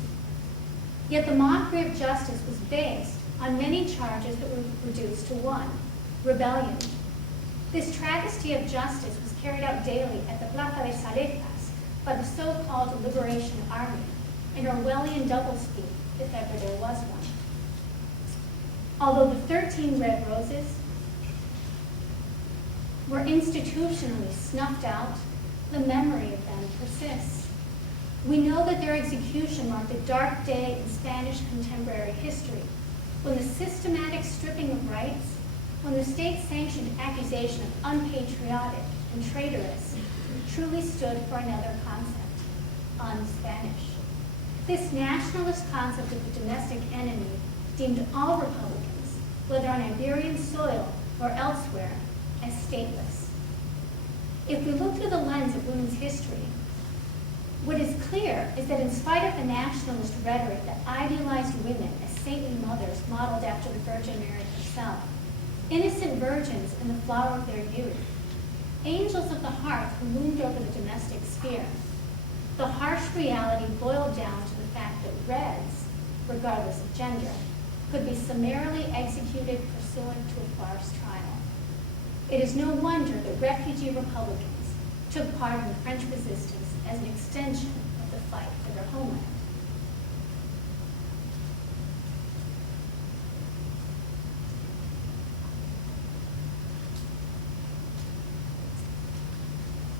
Yet the mockery of justice was based on many charges that were reduced to one: rebellion. This travesty of justice was carried out daily at the Plaza de Salezas by the so-called Liberation Army, in Orwellian doublespeak, if ever there was one. Although the 13 Red Roses were institutionally snuffed out, the memory of them persists. We know that their execution marked a dark day in Spanish contemporary history, when the systematic stripping of rights, when the state-sanctioned accusation of unpatriotic and traitorous truly stood for another concept: un-Spanish. This nationalist concept of the domestic enemy deemed all Republicans, whether on Iberian soil or elsewhere, as stateless. If we look through the lens of women's history, what is clear is that in spite of the nationalist rhetoric that idealized women as saintly mothers modeled after the Virgin Mary herself, innocent virgins in the flower of their youth, angels of the hearth who loomed over the domestic sphere, the harsh reality boiled down to the fact that Reds, regardless of gender, could be summarily executed pursuant to a farce trial. It is no wonder that refugee Republicans took part in the French resistance as an extension of the fight for their homeland.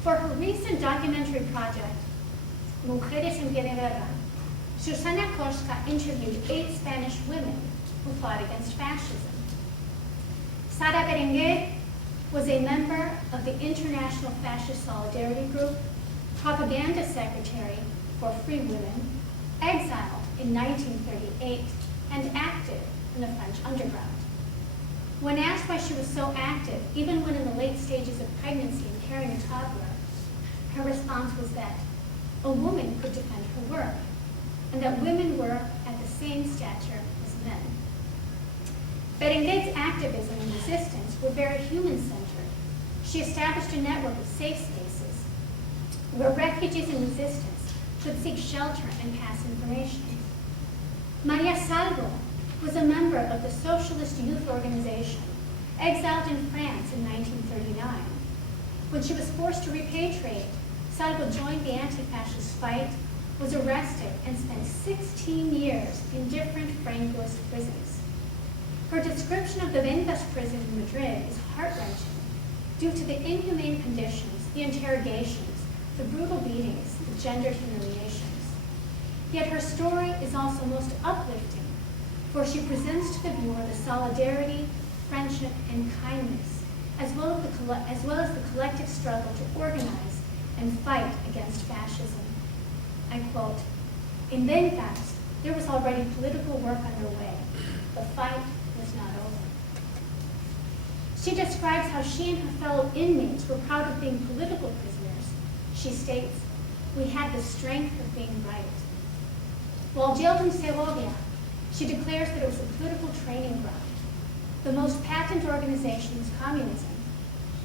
For her recent documentary project, Mujeres en Pie de Guerra, Susana Koska interviewed 8 Spanish women who fought against fascism. Sara Berenguer was a member of the International Fascist Solidarity Group, propaganda secretary for Free Women, exiled in 1938, and active in the French underground. When asked why she was so active, even when in the late stages of pregnancy and carrying a toddler, her response was that a woman could defend her work, and that women were at the same stature as men. Berenguer's activism and resistance were very human-centered. She established a network of safe spaces where refugees in resistance could seek shelter and pass information. Maria Salvo was a member of the Socialist Youth Organization, exiled in France in 1939. When she was forced to repatriate, Salvo joined the anti-fascist fight, was arrested, and spent 16 years in different Francoist prisons. Her description of the Ventas prison in Madrid is heart-wrenching due to the inhumane conditions, the interrogations, the brutal beatings, the gendered humiliations. Yet her story is also most uplifting, for she presents to the viewer the solidarity, friendship, and kindness, as well as the collective struggle to organize and fight against fascism. I quote, "In Ventas, there was already political work underway. The fight was not over." She describes how she and her fellow inmates were proud of being political prisoners. She states, "We had the strength of being right." While jailed in Segovia, she declares that it was a political training ground. The most patent organization was communism.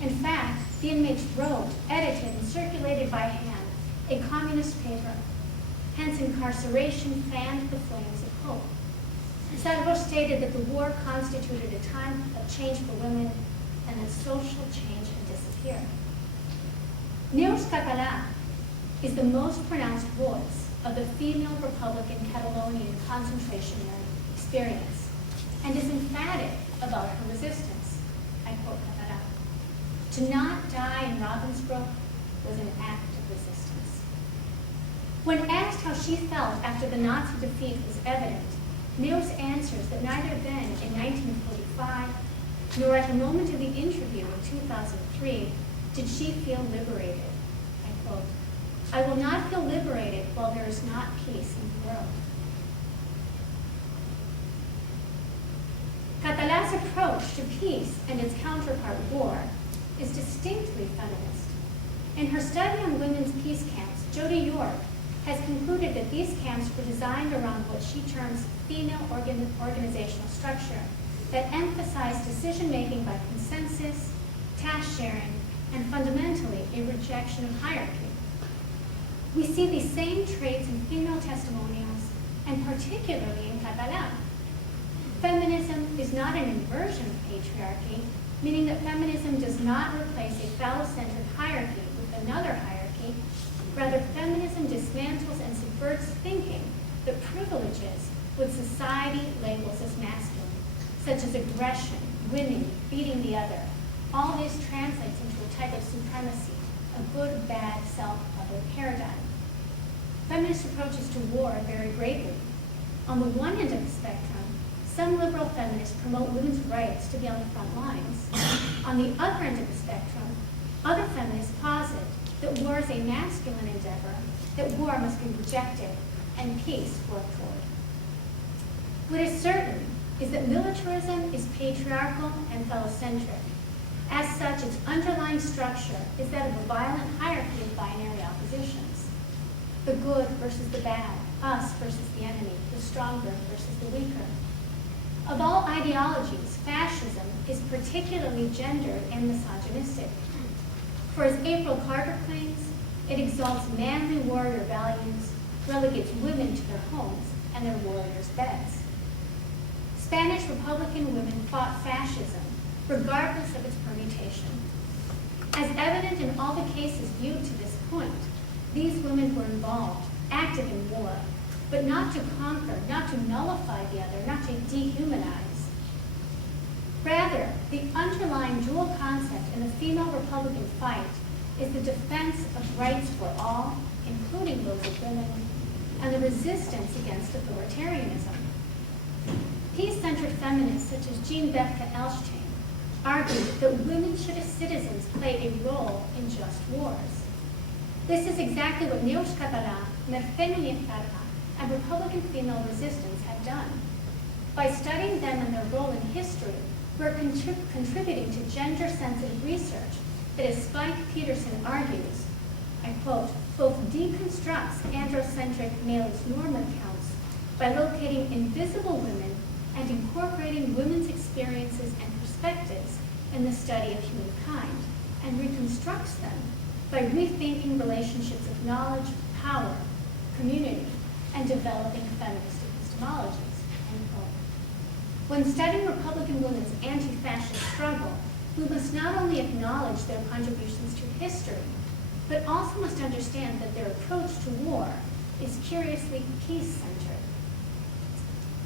In fact, the inmates wrote, edited, and circulated by hand a communist paper. Hence, incarceration fanned the flames of hope. Salvo stated that the war constituted a time of change for women and that social change had disappeared. Neus Català is the most pronounced voice of the female Republican Catalonian concentration experience and is emphatic about her resistance. I quote Català, "To not die in Ravensbrück was an act of resistance." When asked how she felt after the Nazi defeat was evident, Neus answers that neither then in 1945 nor at the moment of the interview in 2003 did she feel liberated. I quote, "I will not feel liberated while there is not peace in the world." Català's approach to peace and its counterpart war is distinctly feminist. In her study on women's peace camps, Jodi York has concluded that these camps were designed around what she terms female organizational structure that emphasized decision-making by consensus, task sharing, and fundamentally a rejection of hierarchy. We see these same traits in female testimonials, and particularly in Català. Feminism is not an inversion of patriarchy, meaning that feminism does not replace a phallocentric hierarchy with another hierarchy. Rather, feminism dismantles and subverts thinking that privileges what society labels as masculine, such as aggression, winning, beating the other. All this translates into a type of supremacy, a good, bad, self-other paradigm. Feminist approaches to war vary greatly. On the one end of the spectrum, some liberal feminists promote women's rights to be on the front lines. On the other end of the spectrum, other feminists posit that war is a masculine endeavor, that war must be rejected, and peace worked toward. What is certain is that militarism is patriarchal and phallocentric. As such, its underlying structure is that of a violent hierarchy of binary oppositions. The good versus the bad, us versus the enemy, the stronger versus the weaker. Of all ideologies, fascism is particularly gendered and misogynistic. For as April Carter claims, it exalts manly warrior values, relegates women to their homes and their warriors' beds. Spanish Republican women fought fascism, regardless of its permutation. As evident in all the cases viewed to this point, these women were involved, active in war, but not to conquer, not to nullify the other, not to dehumanize. Rather, the underlying dual concept in the female Republican fight is the defense of rights for all, including those of women, and the resistance against authoritarianism. Peace-centered feminists such as Jean Bethke Elshtain argued that women should as citizens play a role in just wars. This is exactly what Neus Català, Mercedes Farha, and Republican female resistance have done. By studying them and their role in history, we're contributing to gender-sensitive research that, as Spike Peterson argues, I quote, both deconstructs androcentric male-is norm accounts by locating invisible women and incorporating women's experiences and perspectives in the study of humankind, and reconstructs them by rethinking relationships of knowledge, power, community, and developing feminist epistemologies, end quote. When studying Republican women's anti-fascist struggle, we must not only acknowledge their contributions to history, but also must understand that their approach to war is curiously peace-centered.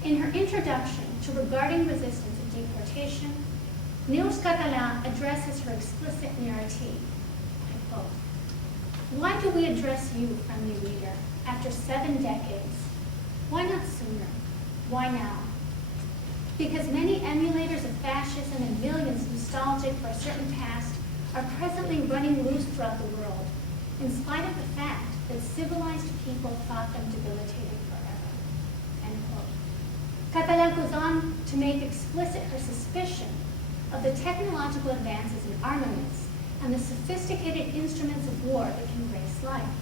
In her introduction to Regarding Resistance and Deportation, Neus Català addresses her explicit narrative. I quote, "Why do we address you, friendly reader, after 7 decades? Why not sooner? Why now? Because many emulators of fascism and millions nostalgic for a certain past are presently running loose throughout the world, in spite of the fact that civilized people thought them debilitated forever." End quote. Català goes on to make explicit her suspicion of the technological advances in armaments and the sophisticated instruments of war that can grace life.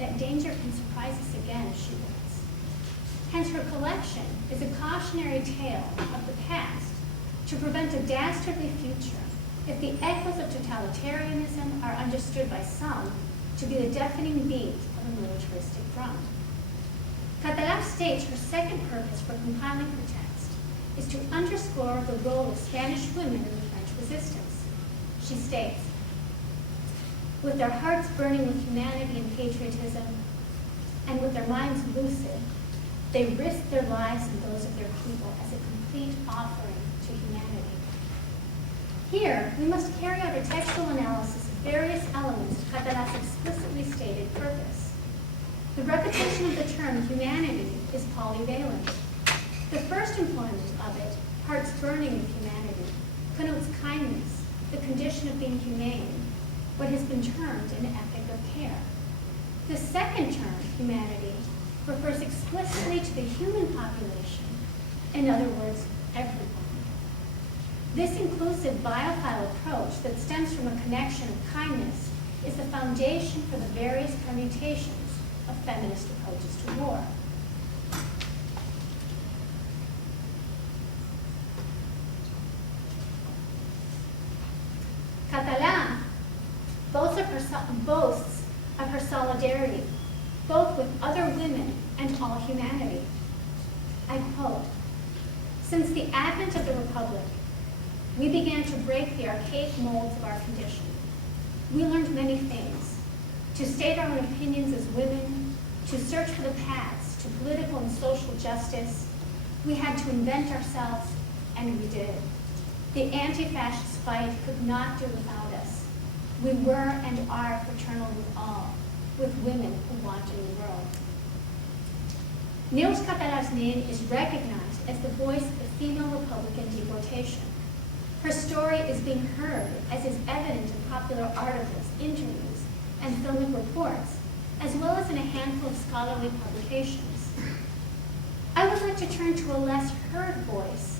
That danger can surprise us again, she writes. Hence, her collection is a cautionary tale of the past to prevent a dastardly future if the echoes of totalitarianism are understood by some to be the deafening beat of a militaristic drum. Català states her second purpose for compiling her text is to underscore the role of Spanish women in the French resistance. She states, "With their hearts burning with humanity and patriotism, and with their minds lucid, they risked their lives and those of their people as a complete offering to humanity." Here, we must carry out a textual analysis of various elements of Català's explicitly stated purpose. The repetition of the term humanity is polyvalent. The first employment of it, hearts burning with humanity, connotes kindness, the condition of being humane, what has been termed an ethic of care. The second term, humanity, refers explicitly to the human population, in other words, everyone. This inclusive biophile approach that stems from a connection of kindness is the foundation for the various permutations of feminist approaches to war. Català boasts of her solidarity, both with other women and all humanity. I quote, "Since the advent of the Republic, we began to break the archaic molds of our condition. We learned many things: to state our own opinions as women, to search for the paths to political and social justice. We had to invent ourselves, and we did. The anti-fascist fight could not do without us. We were and are fraternal with all, with women who want a new world." Neus Català's name is recognized as the voice of the female Republican deportation. Her story is being heard, as is evident in popular articles, interviews, and filmic reports, as well as in a handful of scholarly publications. I would like to turn to a less heard voice,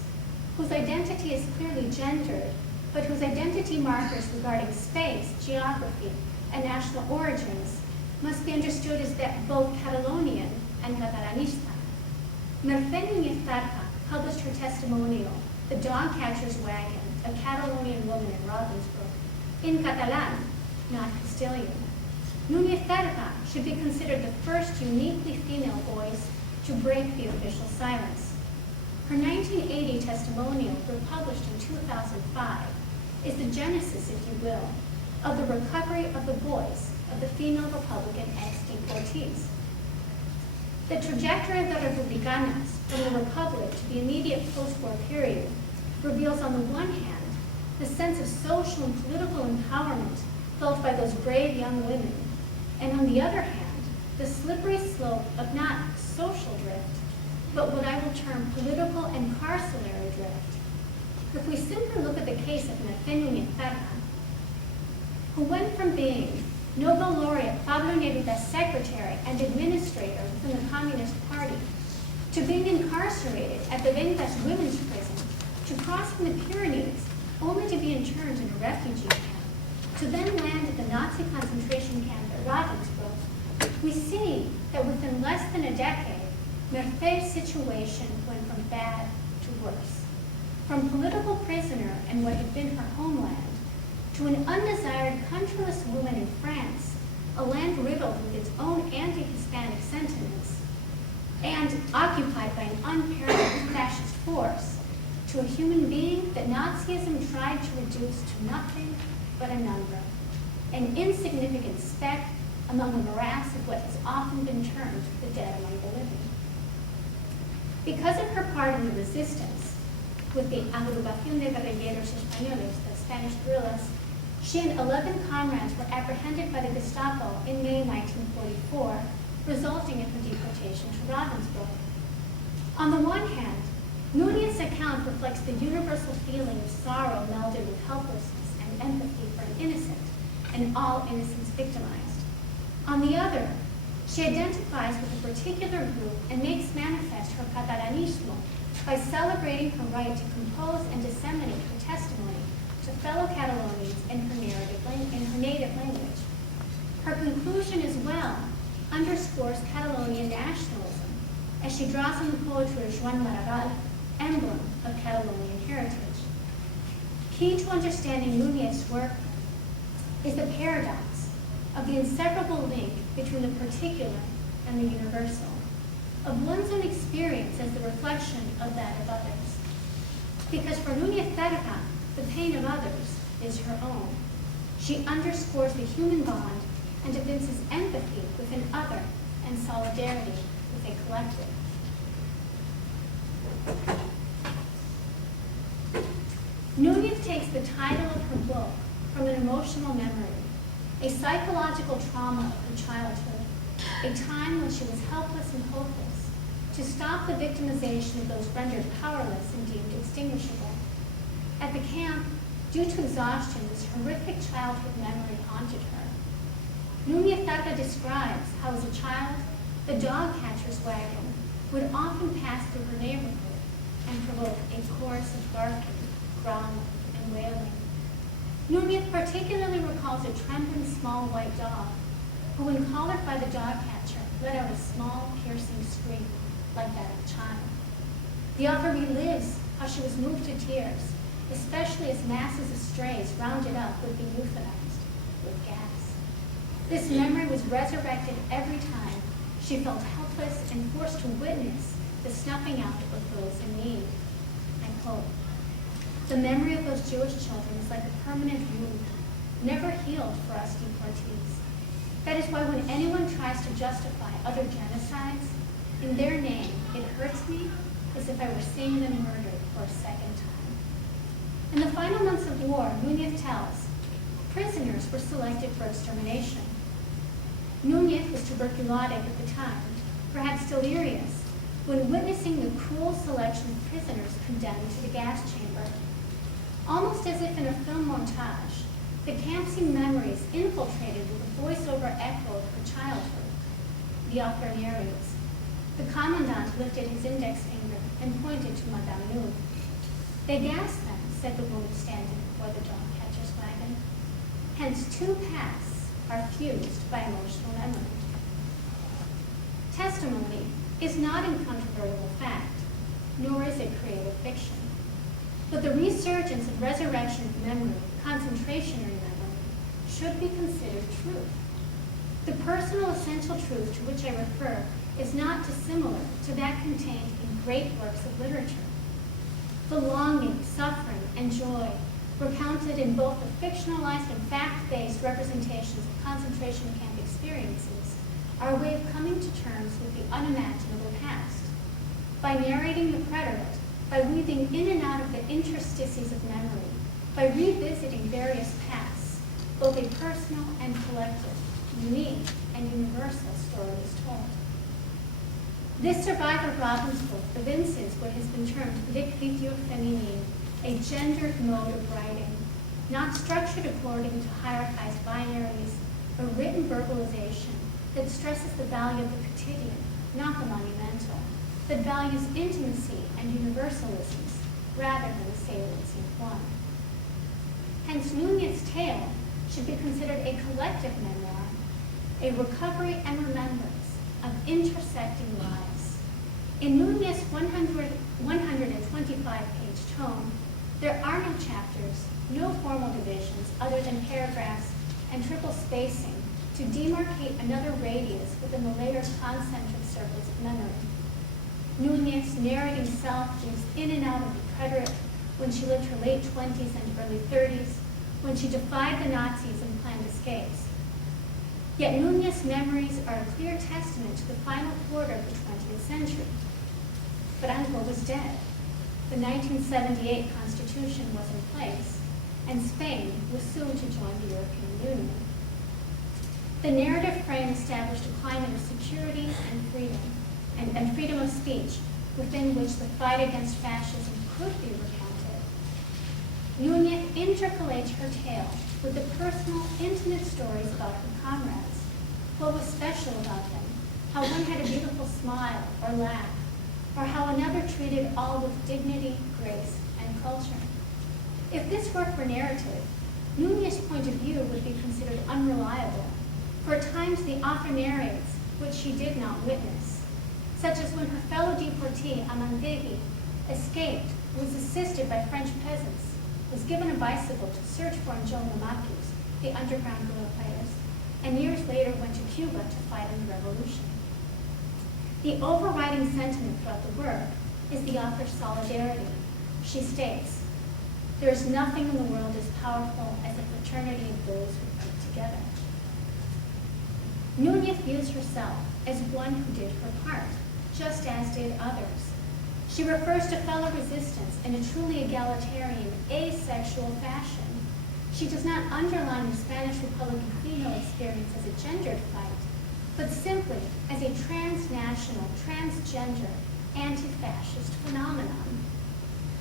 whose identity is clearly gendered, but whose identity markers regarding space, geography, and national origins must be understood as that both Catalonian and Catalanista. Mercedes Farha published her testimonial, "The Dog Catcher's Wagon, a Catalonian Woman in Ravensbrück," in Catalan, not Castilian. Núñez Farha should be considered the first uniquely female voice to break the official silence. Her 1980 testimonial, republished in 2005, is the genesis, if you will, of the recovery of the voice of the female Republican ex-deportees. The trajectory of the Republicanas from the Republic to the immediate post-war period reveals, on the one hand, the sense of social and political empowerment felt by those brave young women, and on the other hand, the slippery slope of not social drift, but what I will term political and carcelary drift. If we simply look at the case of Nunez Ferran, who went from being Nobel laureate Pablo Neruda's secretary and administrator within the Communist Party, to being incarcerated at the Ventas Women's Prison, to crossing the Pyrenees only to be interned in a refugee camp, to then land at the Nazi concentration camp at Ravensbrück, we see that within less than a decade, Mercedes' situation went from bad to worse. From political prisoner in what had been her homeland, to an undesired countryless woman in France, a land riddled with its own anti-Hispanic sentiments, and occupied by an unparalleled fascist force, to a human being that Nazism tried to reduce to nothing but a number, an insignificant speck among the morass of what has often been termed the dead among the living. Because of her part in the resistance, with the Agrupación de Guerrilleros Españoles, the Spanish guerrillas, she and 11 comrades were apprehended by the Gestapo in May 1944, resulting in her deportation to Ravensbrück. On the one hand, Nunez's account reflects the universal feeling of sorrow melded with helplessness and empathy for an innocent, and all innocents victimized. On the other, she identifies with a particular group and makes manifest her catalanismo by celebrating her right to compose and disseminate her testimony to fellow Catalonians in her native language. Her conclusion as well underscores Catalonian nationalism as she draws on the poetry of Joan Maragall, emblem of Catalonian heritage. Key to understanding Nunez's work is the paradox of the inseparable link between the particular and the universal, of one's own experience as the reflection of that of others. Because for Nunez Ferran, the pain of others is her own. She underscores the human bond and evinces empathy with an other and solidarity with a collective. Nunez takes the title of her book from an emotional memory, a psychological trauma of her childhood, a time when she was helpless and hopeless, to stop the victimization of those rendered powerless and deemed extinguishable. At the camp, due to exhaustion, this horrific childhood memory haunted her. Nunez Ferran describes how, as a child, the dog catcher's wagon would often pass through her neighborhood and provoke a chorus of barking, growling, and wailing. Nunez particularly recalls a trembling small white dog who, when collared by the dog catcher, let out a small, piercing scream like that of a child. The author relives how she was moved to tears, especially as masses of strays rounded up would be euthanized with gas. This memory was resurrected every time she felt helpless and forced to witness the snuffing out of those in need. I quote, "The memory of those Jewish children is like a permanent wound, never healed for us deportees. That is why when anyone tries to justify other genocides, in their name, it hurts me as if I were seeing them murdered for a second time." In the final months of war, Nunez tells, prisoners were selected for extermination. Nunez was tuberculotic at the time, perhaps delirious, when witnessing the cruel selection of prisoners condemned to the gas chamber. Almost as if in a film montage, the camp scene memories infiltrated with a voiceover echo of her childhood. The author narrates, "The commandant lifted his index finger and pointed to Madame Nou. They gassed them," said the woman standing before the dog catcher's wagon. Hence, two paths are fused by emotional memory. Testimony is not incontrovertible fact, nor is it creative fiction. But the resurgence and resurrection of memory, concentrationary memory, should be considered truth. The personal essential truth to which I refer is not dissimilar to that contained in great works of literature. The longing, suffering, and joy recounted in both the fictionalized and fact-based representations of concentration camp experiences, are a way of coming to terms with the unimaginable past. By narrating the preterite, by weaving in and out of the interstices of memory, by revisiting various pasts, both a personal and collective, unique and universal story is told. This survivor Robbins book evinces what has been termed l'écriture féminine, a gendered mode of writing, not structured according to hierarchized binaries, a written verbalization that stresses the value of the quotidian, not the monumental, that values intimacy and universalisms rather than the saliency of one. Hence, Núñez's tale should be considered a collective memoir, a recovery and remembrance of intersecting lives. In Núñez's 125-page tome, there are no chapters, no formal divisions other than paragraphs and triple spacing to demarcate another radius within the layered concentric circles of memory. Núñez, narrating self, moves in and out of the preterite when she lived her late 20s and early 30s, when she defied the Nazis and planned escapes. Yet Núñez's memories are a clear testament to the final quarter of the 20th century. Franco was dead. The 1978 Constitution was in place, and Spain was soon to join the European Union. The narrative frame established a climate of security and freedom, and freedom of speech, within which the fight against fascism could be recounted. Núñez intercalates her tale with the personal, intimate stories about her comrades, what was special about them, how one had a beautiful smile or laugh, or how another treated all with dignity, grace, and culture. If this were for narrative, Núñez's point of view would be considered unreliable, for at times the author narrates which she did not witness, such as when her fellow deportee, Amantegui, escaped, was assisted by French peasants, was given a bicycle to search for in Jolomakis, the underground guerrilla fighters, and years later went to Cuba to fight in the revolution. The overriding sentiment throughout the work is the author's solidarity. She states, "There is nothing in the world as powerful as the fraternity of those who fight together." Núñez views herself as one who did her part, just as did others. She refers to fellow resistance in a truly egalitarian, asexual fashion. She does not underline the Spanish Republican female experience as a gendered fight, but simply as a transnational, transgender, anti-fascist phenomenon.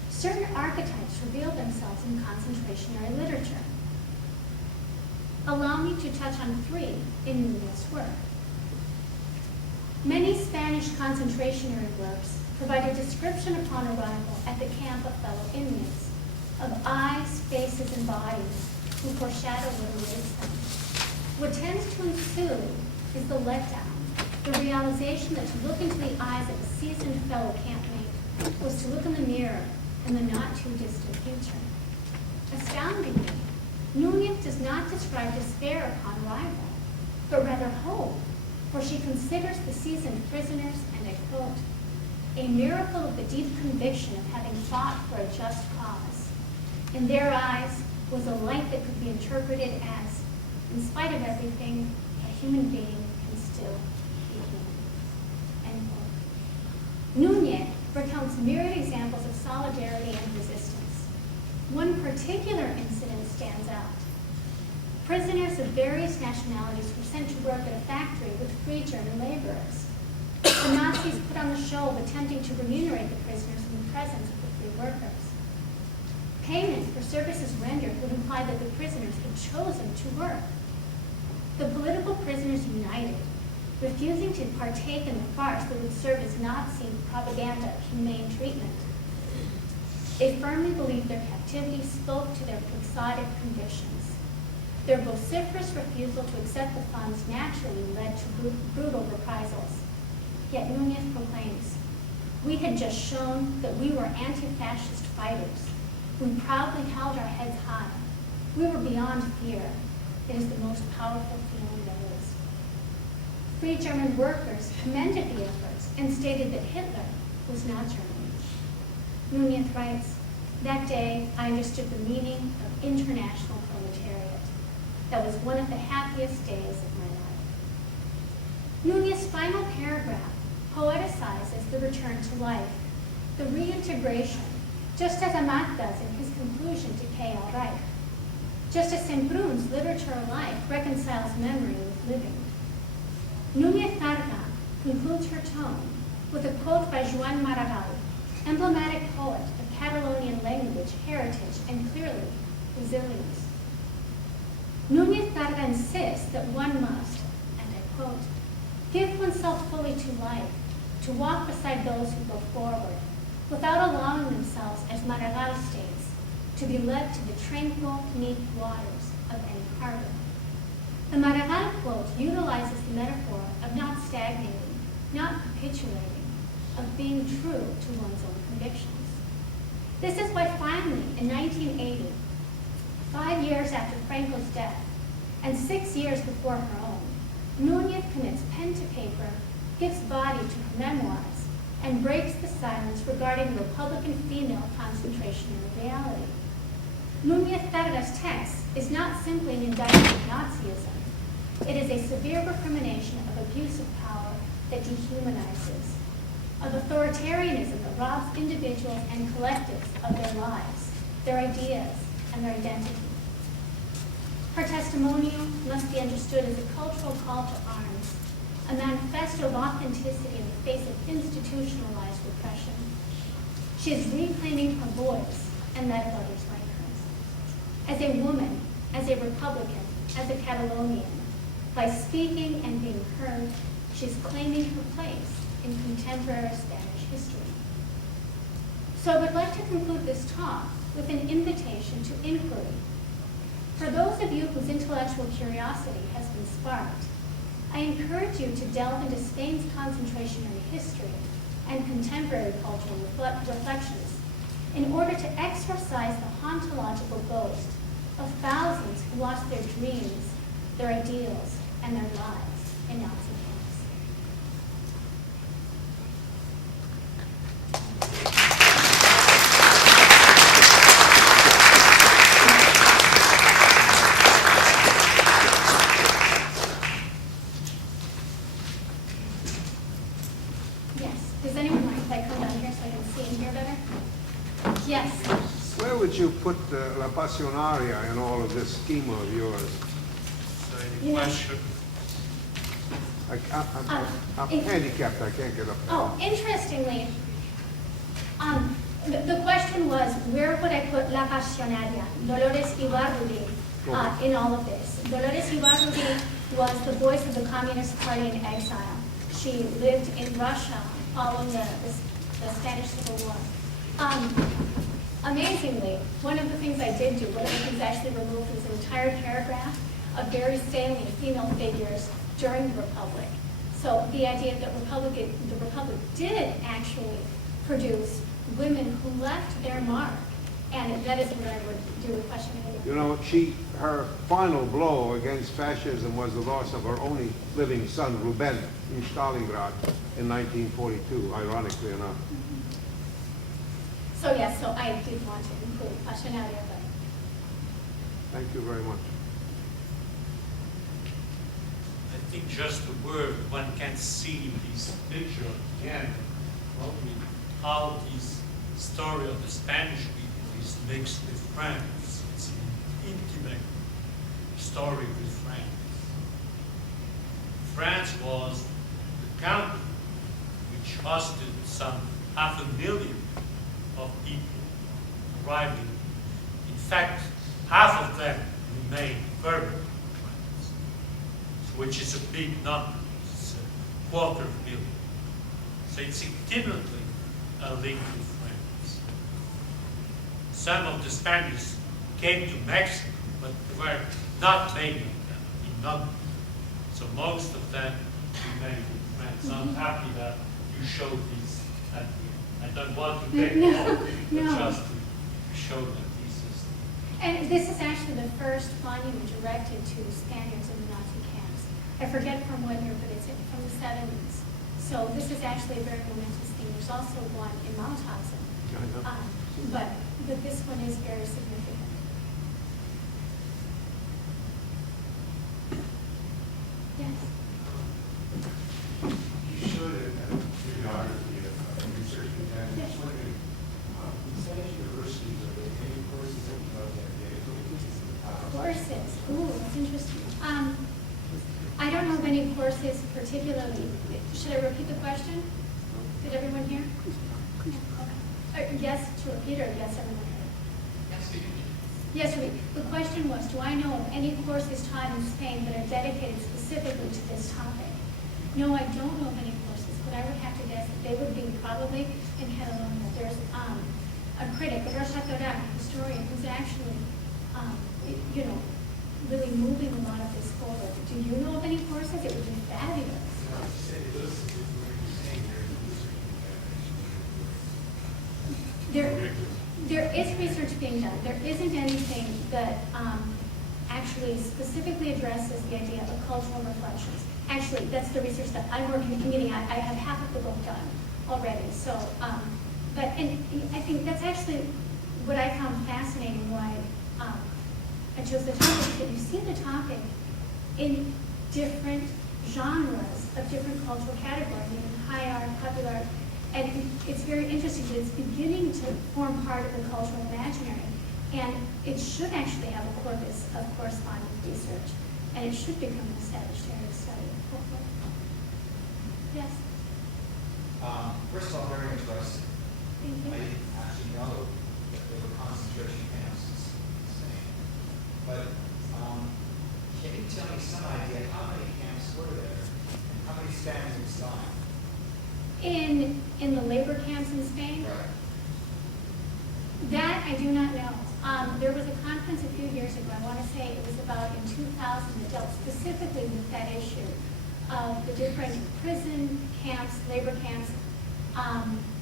Certain archetypes reveal themselves in concentrationary literature. Allow me to touch on three in Núñez's work. Many Spanish concentrationary works provide a description upon arrival at the camp of fellow inmates, of eyes, faces, and bodies who foreshadow what awaits them. What tends to ensue is the letdown, the realization that to look into the eyes of a seasoned fellow campmate was to look in the mirror in the not-too-distant future. Astoundingly, Núñez does not describe despair upon arrival, but rather hope, for she considers the seasoned prisoners, and I quote, "a miracle of the deep conviction of having fought for a just cause. In their eyes was a light that could be interpreted as, in spite of everything, a human being can still be human." End quote. Núñez recounts myriad examples of solidarity and resistance. One particular incident stands out. Prisoners of various nationalities were sent to work at a factory with free German laborers. The Nazis put on the show of attempting to remunerate the prisoners in the presence of the free workers. Payment for services rendered would imply that the prisoners had chosen to work. The political prisoners united, refusing to partake in the farce that would serve as Nazi propaganda of humane treatment. They firmly believed their captivity spoke to their quixotic conditions. Their vociferous refusal to accept the funds naturally led to brutal reprisals. Yet Núñez proclaims, "We had just shown that we were anti-fascist fighters. We proudly held our heads high. We were beyond fear. It is the most powerful feeling there is." Free German workers commended the efforts and stated that Hitler was not German. Núñez writes, That day, I understood the meaning of international proletariat. That was one of the happiest days of my life. Núñez's final paragraph poeticizes the return to life, the reintegration, just as Amat does in his conclusion to K. L. Reich. Just as Semprún's literature of life reconciles memory with living. Núñez Targa concludes her tome with a quote by Joan Maragall, emblematic poet of Catalonian language, heritage, and clearly, resilience. Núñez Targa insists that one must, and I quote, give oneself fully to life, to walk beside those who go forward, without allowing themselves, as Maragall states, to be led to the tranquil, neat waters of any harbor. The Maragall quote utilizes the metaphor of not stagnating, not capitulating, of being true to one's own convictions. This is why finally, in 1980, 5 years after Franco's death, and 6 years before her own, Núñez commits pen to paper, gives body to her memoirs, and breaks the silence regarding the Republican female concentration in reality. Núñez Targa's text is not simply an indictment of Nazism. It is a severe recrimination of abuse of power that dehumanizes, of authoritarianism that robs individuals and collectives of their lives, their ideas, and their identity. Her testimonial must be understood as a cultural call to arms, a manifesto of authenticity in the face of institutionalized repression. She is reclaiming her voice and that of others like her. As a woman, as a Republican, as a Catalonian, by speaking and being heard, she is claiming her place in contemporary Spanish history. So I would like to conclude this talk with an invitation to inquiry. For those of you whose intellectual curiosity has been sparked, I encourage you to delve into Spain's concentrationary history and contemporary cultural reflections in order to exorcise the hauntological ghost of thousands who lost their dreams, their ideals, and their lives in Nazi camps. Yes. Does anyone mind if I come down here so I can see and hear better? Yes. Where would you put La Pasionaria in all of this schema of yours? So any question? I'm handicapped, I can't get up there. Oh, interestingly, the question was, where would I put La Pasionaria, Dolores Ibarruri, in all of this? Dolores Ibarruri was the voice of the Communist Party in exile. She lived in Russia following the Spanish Civil War. Amazingly, one of the things I did do, one of the things actually removed, was an entire paragraph of very salient female figures during the Republic. So the idea that the Republic did actually produce women who left their mark, and that is what I would do with questioning. You know, her final blow against fascism was the loss of her only living son, Ruben, in Stalingrad in 1942, ironically enough. So yes, so I did want to include Pasionaria, but... Thank you very much. I think just a word, one can see this picture again, probably how this story of the Spanish people is mixed with France. It's an intimate story with France. France was the country which hosted some 500,000 of people arriving. In fact, half of them remained permanent in France, which is a big number. It's a 250,000. So it's intimately linked with France. Some of the Spaniards came to Mexico, but there were not many of them in number. So most of them remained in France. I'm happy that you showed this at the end. I don't want to take long, but just to show that this is... And this is actually the first monument erected to Spaniards in the Nazi camps. I forget from when year, but it's from the 70s. So this is actually a very momentous thing. There's also one in Mauthausen. but this one is very significant. Yes. You showed it at a bibliography of research we've done. Yes. Just wondering, in Spanish universities, are there any courses that you love that dedicated? Courses, ooh, that's interesting. I don't know of any courses particularly. Should I repeat the question? Did everyone hear? Yes to repeat, or yes, everyone heard? Yes, repeat. The question was, do I know of any courses taught in Spain that are dedicated specifically to this topic? No, I don't know of any courses, but I would have to guess that they would be probably in Catalonia. There's a critic, a historian, who's actually, really moving a lot of this forward. Do you know of any courses? It would be fabulous. There is research being done. There isn't anything that actually specifically addresses the idea of cultural reflections. Actually, that's the research that I'm working in community. I have half of the book done already. So, and I think that's actually what I found fascinating why I chose the topic, that you see the topic in different genres of different cultural categories, high art, popular art, and it's very interesting that it's beginning to form part of the cultural imaginary, and it should actually have a corpus of corresponding research, and it should become an established area of study, hopefully. Yes? First of all, very interesting. Thank you. I didn't actually know that there were concentration camps in Spain. But can you tell me some idea how many camps were there and how many Spaniards died? In the labor camps in Spain? Right. That I do not know. There was a conference a few years ago, I want to say it was about in 2000, that dealt specifically with that issue of the different prison camps, labor camps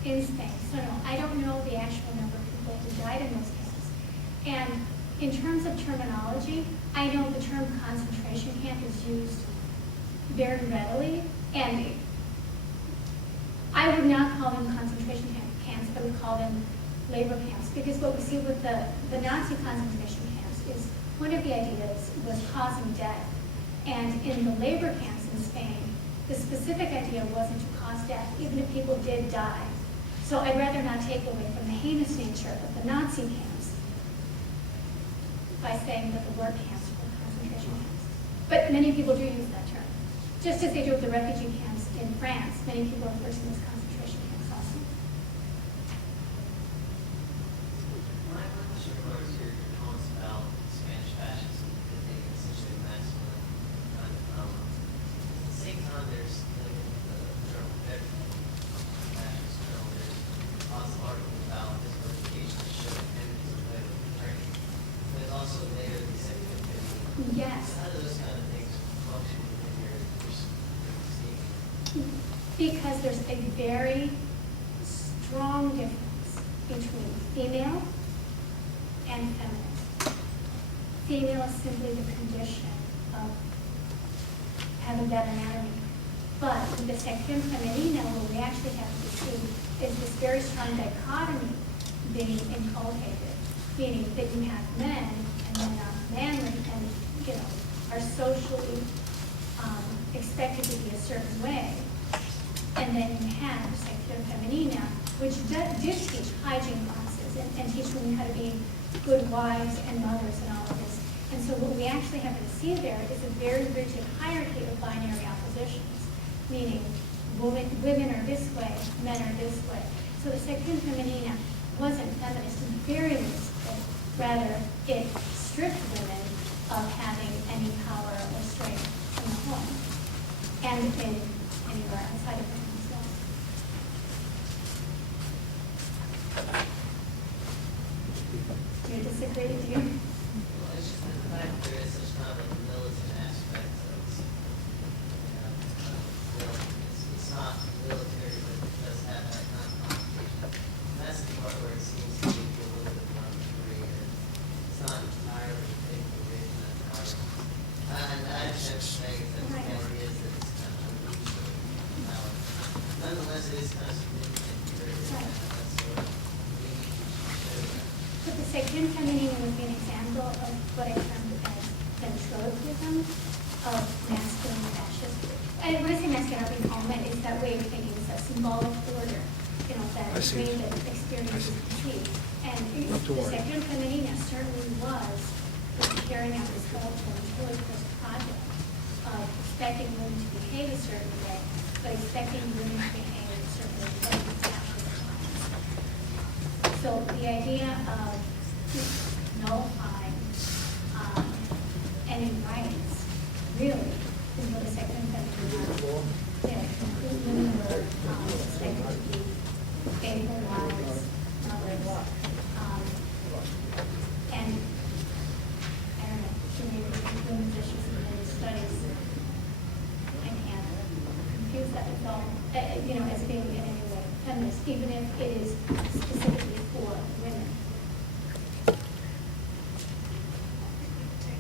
in Spain. So no, I don't know the actual number of people who died in those camps. And in terms of terminology, I know the term concentration camp is used very readily, and I would not call them concentration camps, I would call them labor camps, because what we see with the Nazi concentration camps is one of the ideas was causing death. And in the labor camps in Spain, the specific idea wasn't to cause death, even if people did die. So I'd rather not take away from the heinous nature of the Nazi camps by saying that the work camps were concentration camps. But many people do use that term. Just as they do with the refugee camps in France, many people refer to them as concentration camps also. My question was your comments about Spanish fascism, that they essentially maximum kind of phenomenon. At the same time, there's the German fascist journal, there's lots of articles about this organization that show feminism way of training. There's also later the second opinion. Yes. So how do those kind of things function within your scheme? Because there's a very strong difference between female and feminist. Female is simply the condition of having that anatomy. But with the sección femenina, what we actually have to see is this very strong dichotomy being inculcated, meaning that you have men and men are manly and are socially expected to be a certain way. And then you have sección femenina, which did teach hygiene classes and teach women how to be good wives and mothers and all of this. And so what we actually have to see there is a very rigid hierarchy of binary oppositions, meaning women are this way, men are this way. So the sección femenina wasn't feminist in the very least, but rather it stripped women of having any power or strength in the home and in anywhere outside of the home as well. Do you disagree? Do you? Well, it's just the fact that there is such kind of a militant aspect of it's not military, but it does have that kind of complication. And that's the part where it seems to be a little bit more free, or it's not entirely taken away from that power. And I understand what you're saying, that the reality is that it's kind of unusual power. Nonetheless, it is kind of significant here. That's sort of second feminism would be an example of what I termed as ventriloquism of masculine fascism. And when I say masculine, I think all men, it's that way of thinking, it's that symbolic order, you know, that way that experience is perceived. And the second feminina certainly was carrying out this whole ventriloquist project of expecting women to behave a certain way, but expecting women to behave a certain way after the time. So the idea of nullifying any rights really is what a second feminine did. Women were expected to be faithful wives, mothers, and I don't know, so maybe women's issues and women's studies, I can't confuse that with all, you know, as being in any way feminist, even if it is specifically for women. Take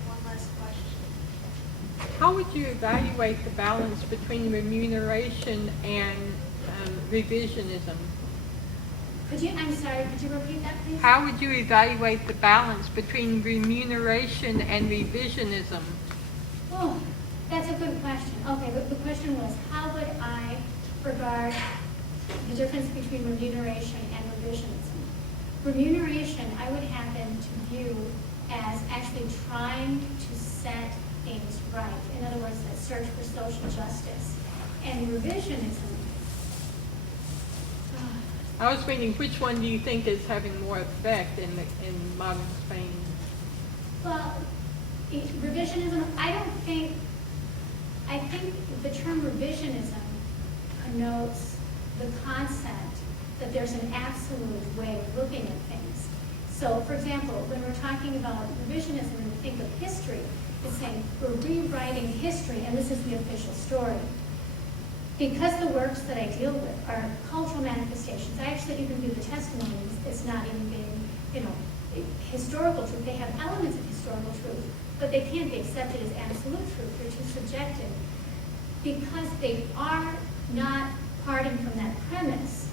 one last question. How would you evaluate the balance between remuneration and revisionism? I'm sorry, could you repeat that, please? How would you evaluate the balance between remuneration and revisionism? Oh, that's a good question. Okay, the question was, how would I regard the difference between remuneration and revisionism? Remuneration, I would happen to view as actually trying to set things right. In other words, that search for social justice. And revisionism, I was thinking, which one do you think is having more effect in modern Spain? well, revisionism, I think the term revisionism connotes the concept that there's an absolute way of looking at things. So, for example, when we're talking about revisionism and we think of history, it's saying we're rewriting history, and this is the official story. Because the works that I deal with are cultural manifestations, I actually even view the testimonies as not even being, you know, historical truth. They have elements of historical truth, but they can't be accepted as absolute truth. They're too subjective. Because they are not parting from that premise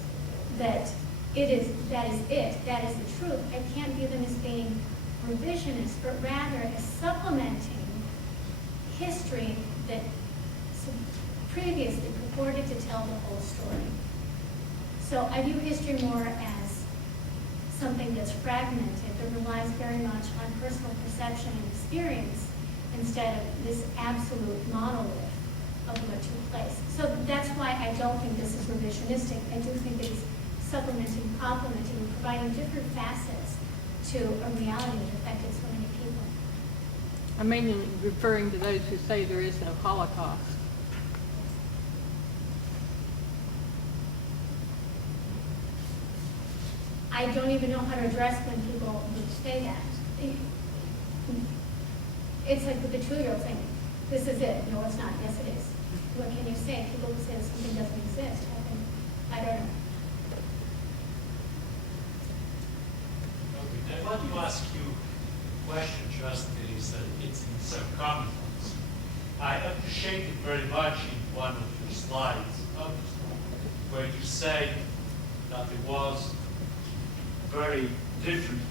that that is the truth, I can't view them as being revisionist, but rather as supplementing history that previously purported to tell the whole story. So I view history more as something that's fragmented, that relies very much on personal perception and experience instead of this absolute monolith of what took place. So that's why I don't think this is revisionistic. I do think it is supplementing, complementing, and providing different facets to a reality that affected so many people. I mean, referring to those who say there is no Holocaust. I don't even know how to address when people would say that. It's like with the 2-year-old saying, this is it. No, it's not. Yes, it is. What can you say? People who say that something doesn't exist. I don't know. Okay, I want to ask you a question, just it's in some comments. I appreciated very much in one of your slides, where you say that there was very different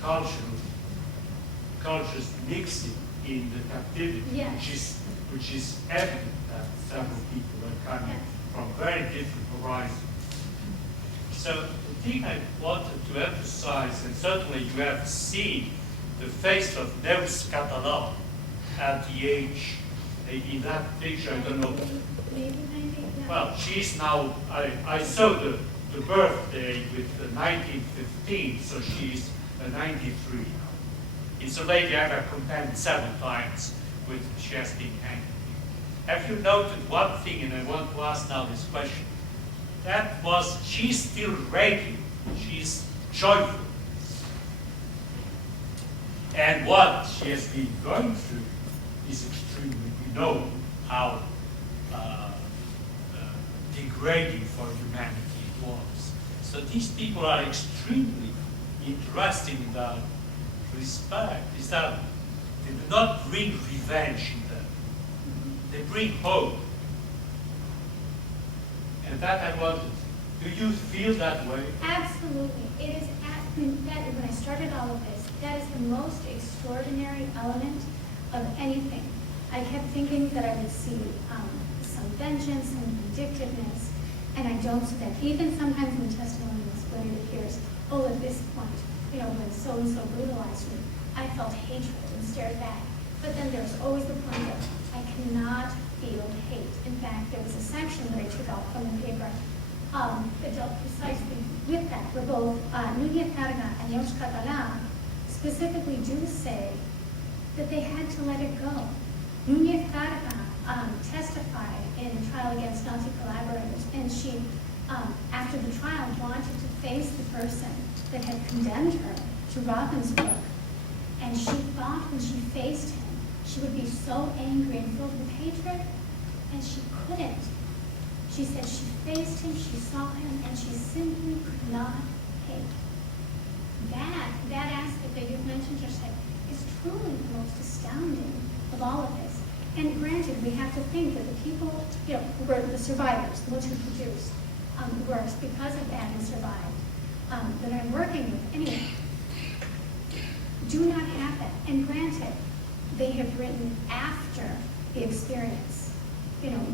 cultures mixing in the captivity, Yes. which is evident that several people are coming from very different horizons. So the thing I wanted to emphasize, and certainly you have seen the face of Neus Catalan at the age, in that picture, I don't know. Maybe, yeah. Well, she's now, I saw the birthday with 1915, so she's 93 now. It's a lady I've accompanied several times with, she has been hanged. Have you noted one thing, and I want to ask now this question? That was, she's still radiant, she's joyful. And what she has been going through is extremely, we know how degrading for humanity it was. So these people are extremely interesting in that respect, is that they do not bring revenge in them. They bring hope. And that I wanted. Do you feel that way? Absolutely. It is that when I started all of this, That is the most extraordinary element of anything. I kept thinking that I would see some vengeance and vindictiveness, and I don't see that. Even sometimes in the testimonies when it appears, oh, at this point, when so-and-so brutalized me, I felt hatred and stared back. But then there's always the point of, I cannot feel hate. In fact, there was a section that I took out from the paper that dealt precisely with that, where both Núñez Carga and Neus Català specifically do say that they had to let it go. Núñez Carga testified in a trial against Nazi collaborators, and she, after the trial, wanted to face the person that had condemned her to Ravensbrück. And she thought when she faced him, she would be so angry and filled with hatred, and she couldn't. She said she faced him, she saw him, and she simply could not hate. That aspect that you've mentioned, Joseph, is truly the most astounding of all of this. And granted, we have to think that the people, who were the survivors, the ones who produced works because of that and survived, that I'm working with, anyway, do not have that. And granted, they have written after the experience,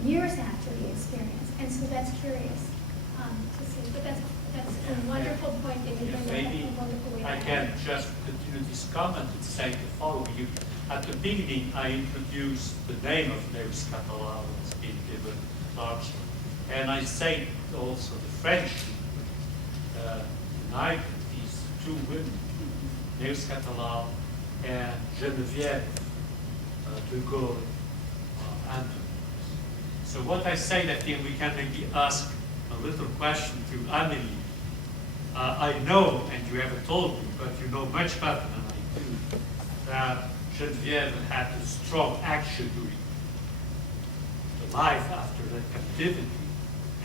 years after the experience. And so that's curious to see. But that's a wonderful point that you bring up. Maybe A wonderful way to I put can it. just continue this comment and say the following. At the beginning, I introduced the name of Neus Català as being given largely. And I say also the French united these two women, Neus Català and Geneviève de Gaulle Anthony. So what I say that here we can maybe ask a little question to Amélie. I know, and you haven't told me, but you know much better than I do, that Geneviève had a strong action during the life after the captivity,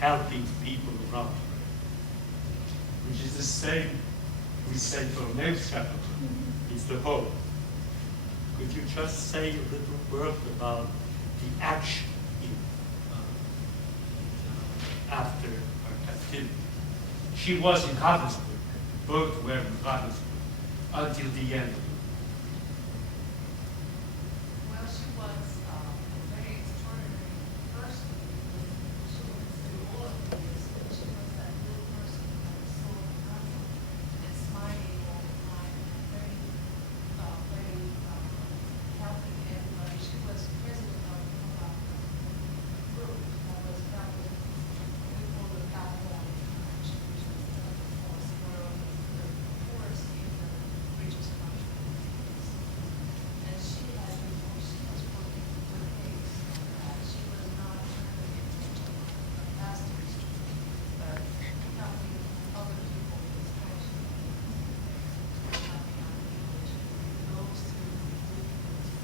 helping people around her, which is the same we say for Neus Català. It's the hope. Could you just say a little word about the action after her captivity? She was in Ravensbrück, both were in Ravensbrück, until the end of it. Well, she was a very extraordinary person. She went through all of this, and she was that little person who had a soul of conflict and smiling all the time, and very helping everybody. She was president of a group that was founded, we call it California. She was the force world, the poorest in the richest country. And she had been, she was working with AIDS on that. She was not turning into a pastor's student, but helping other people with passion. Helping other people to those through difficulty.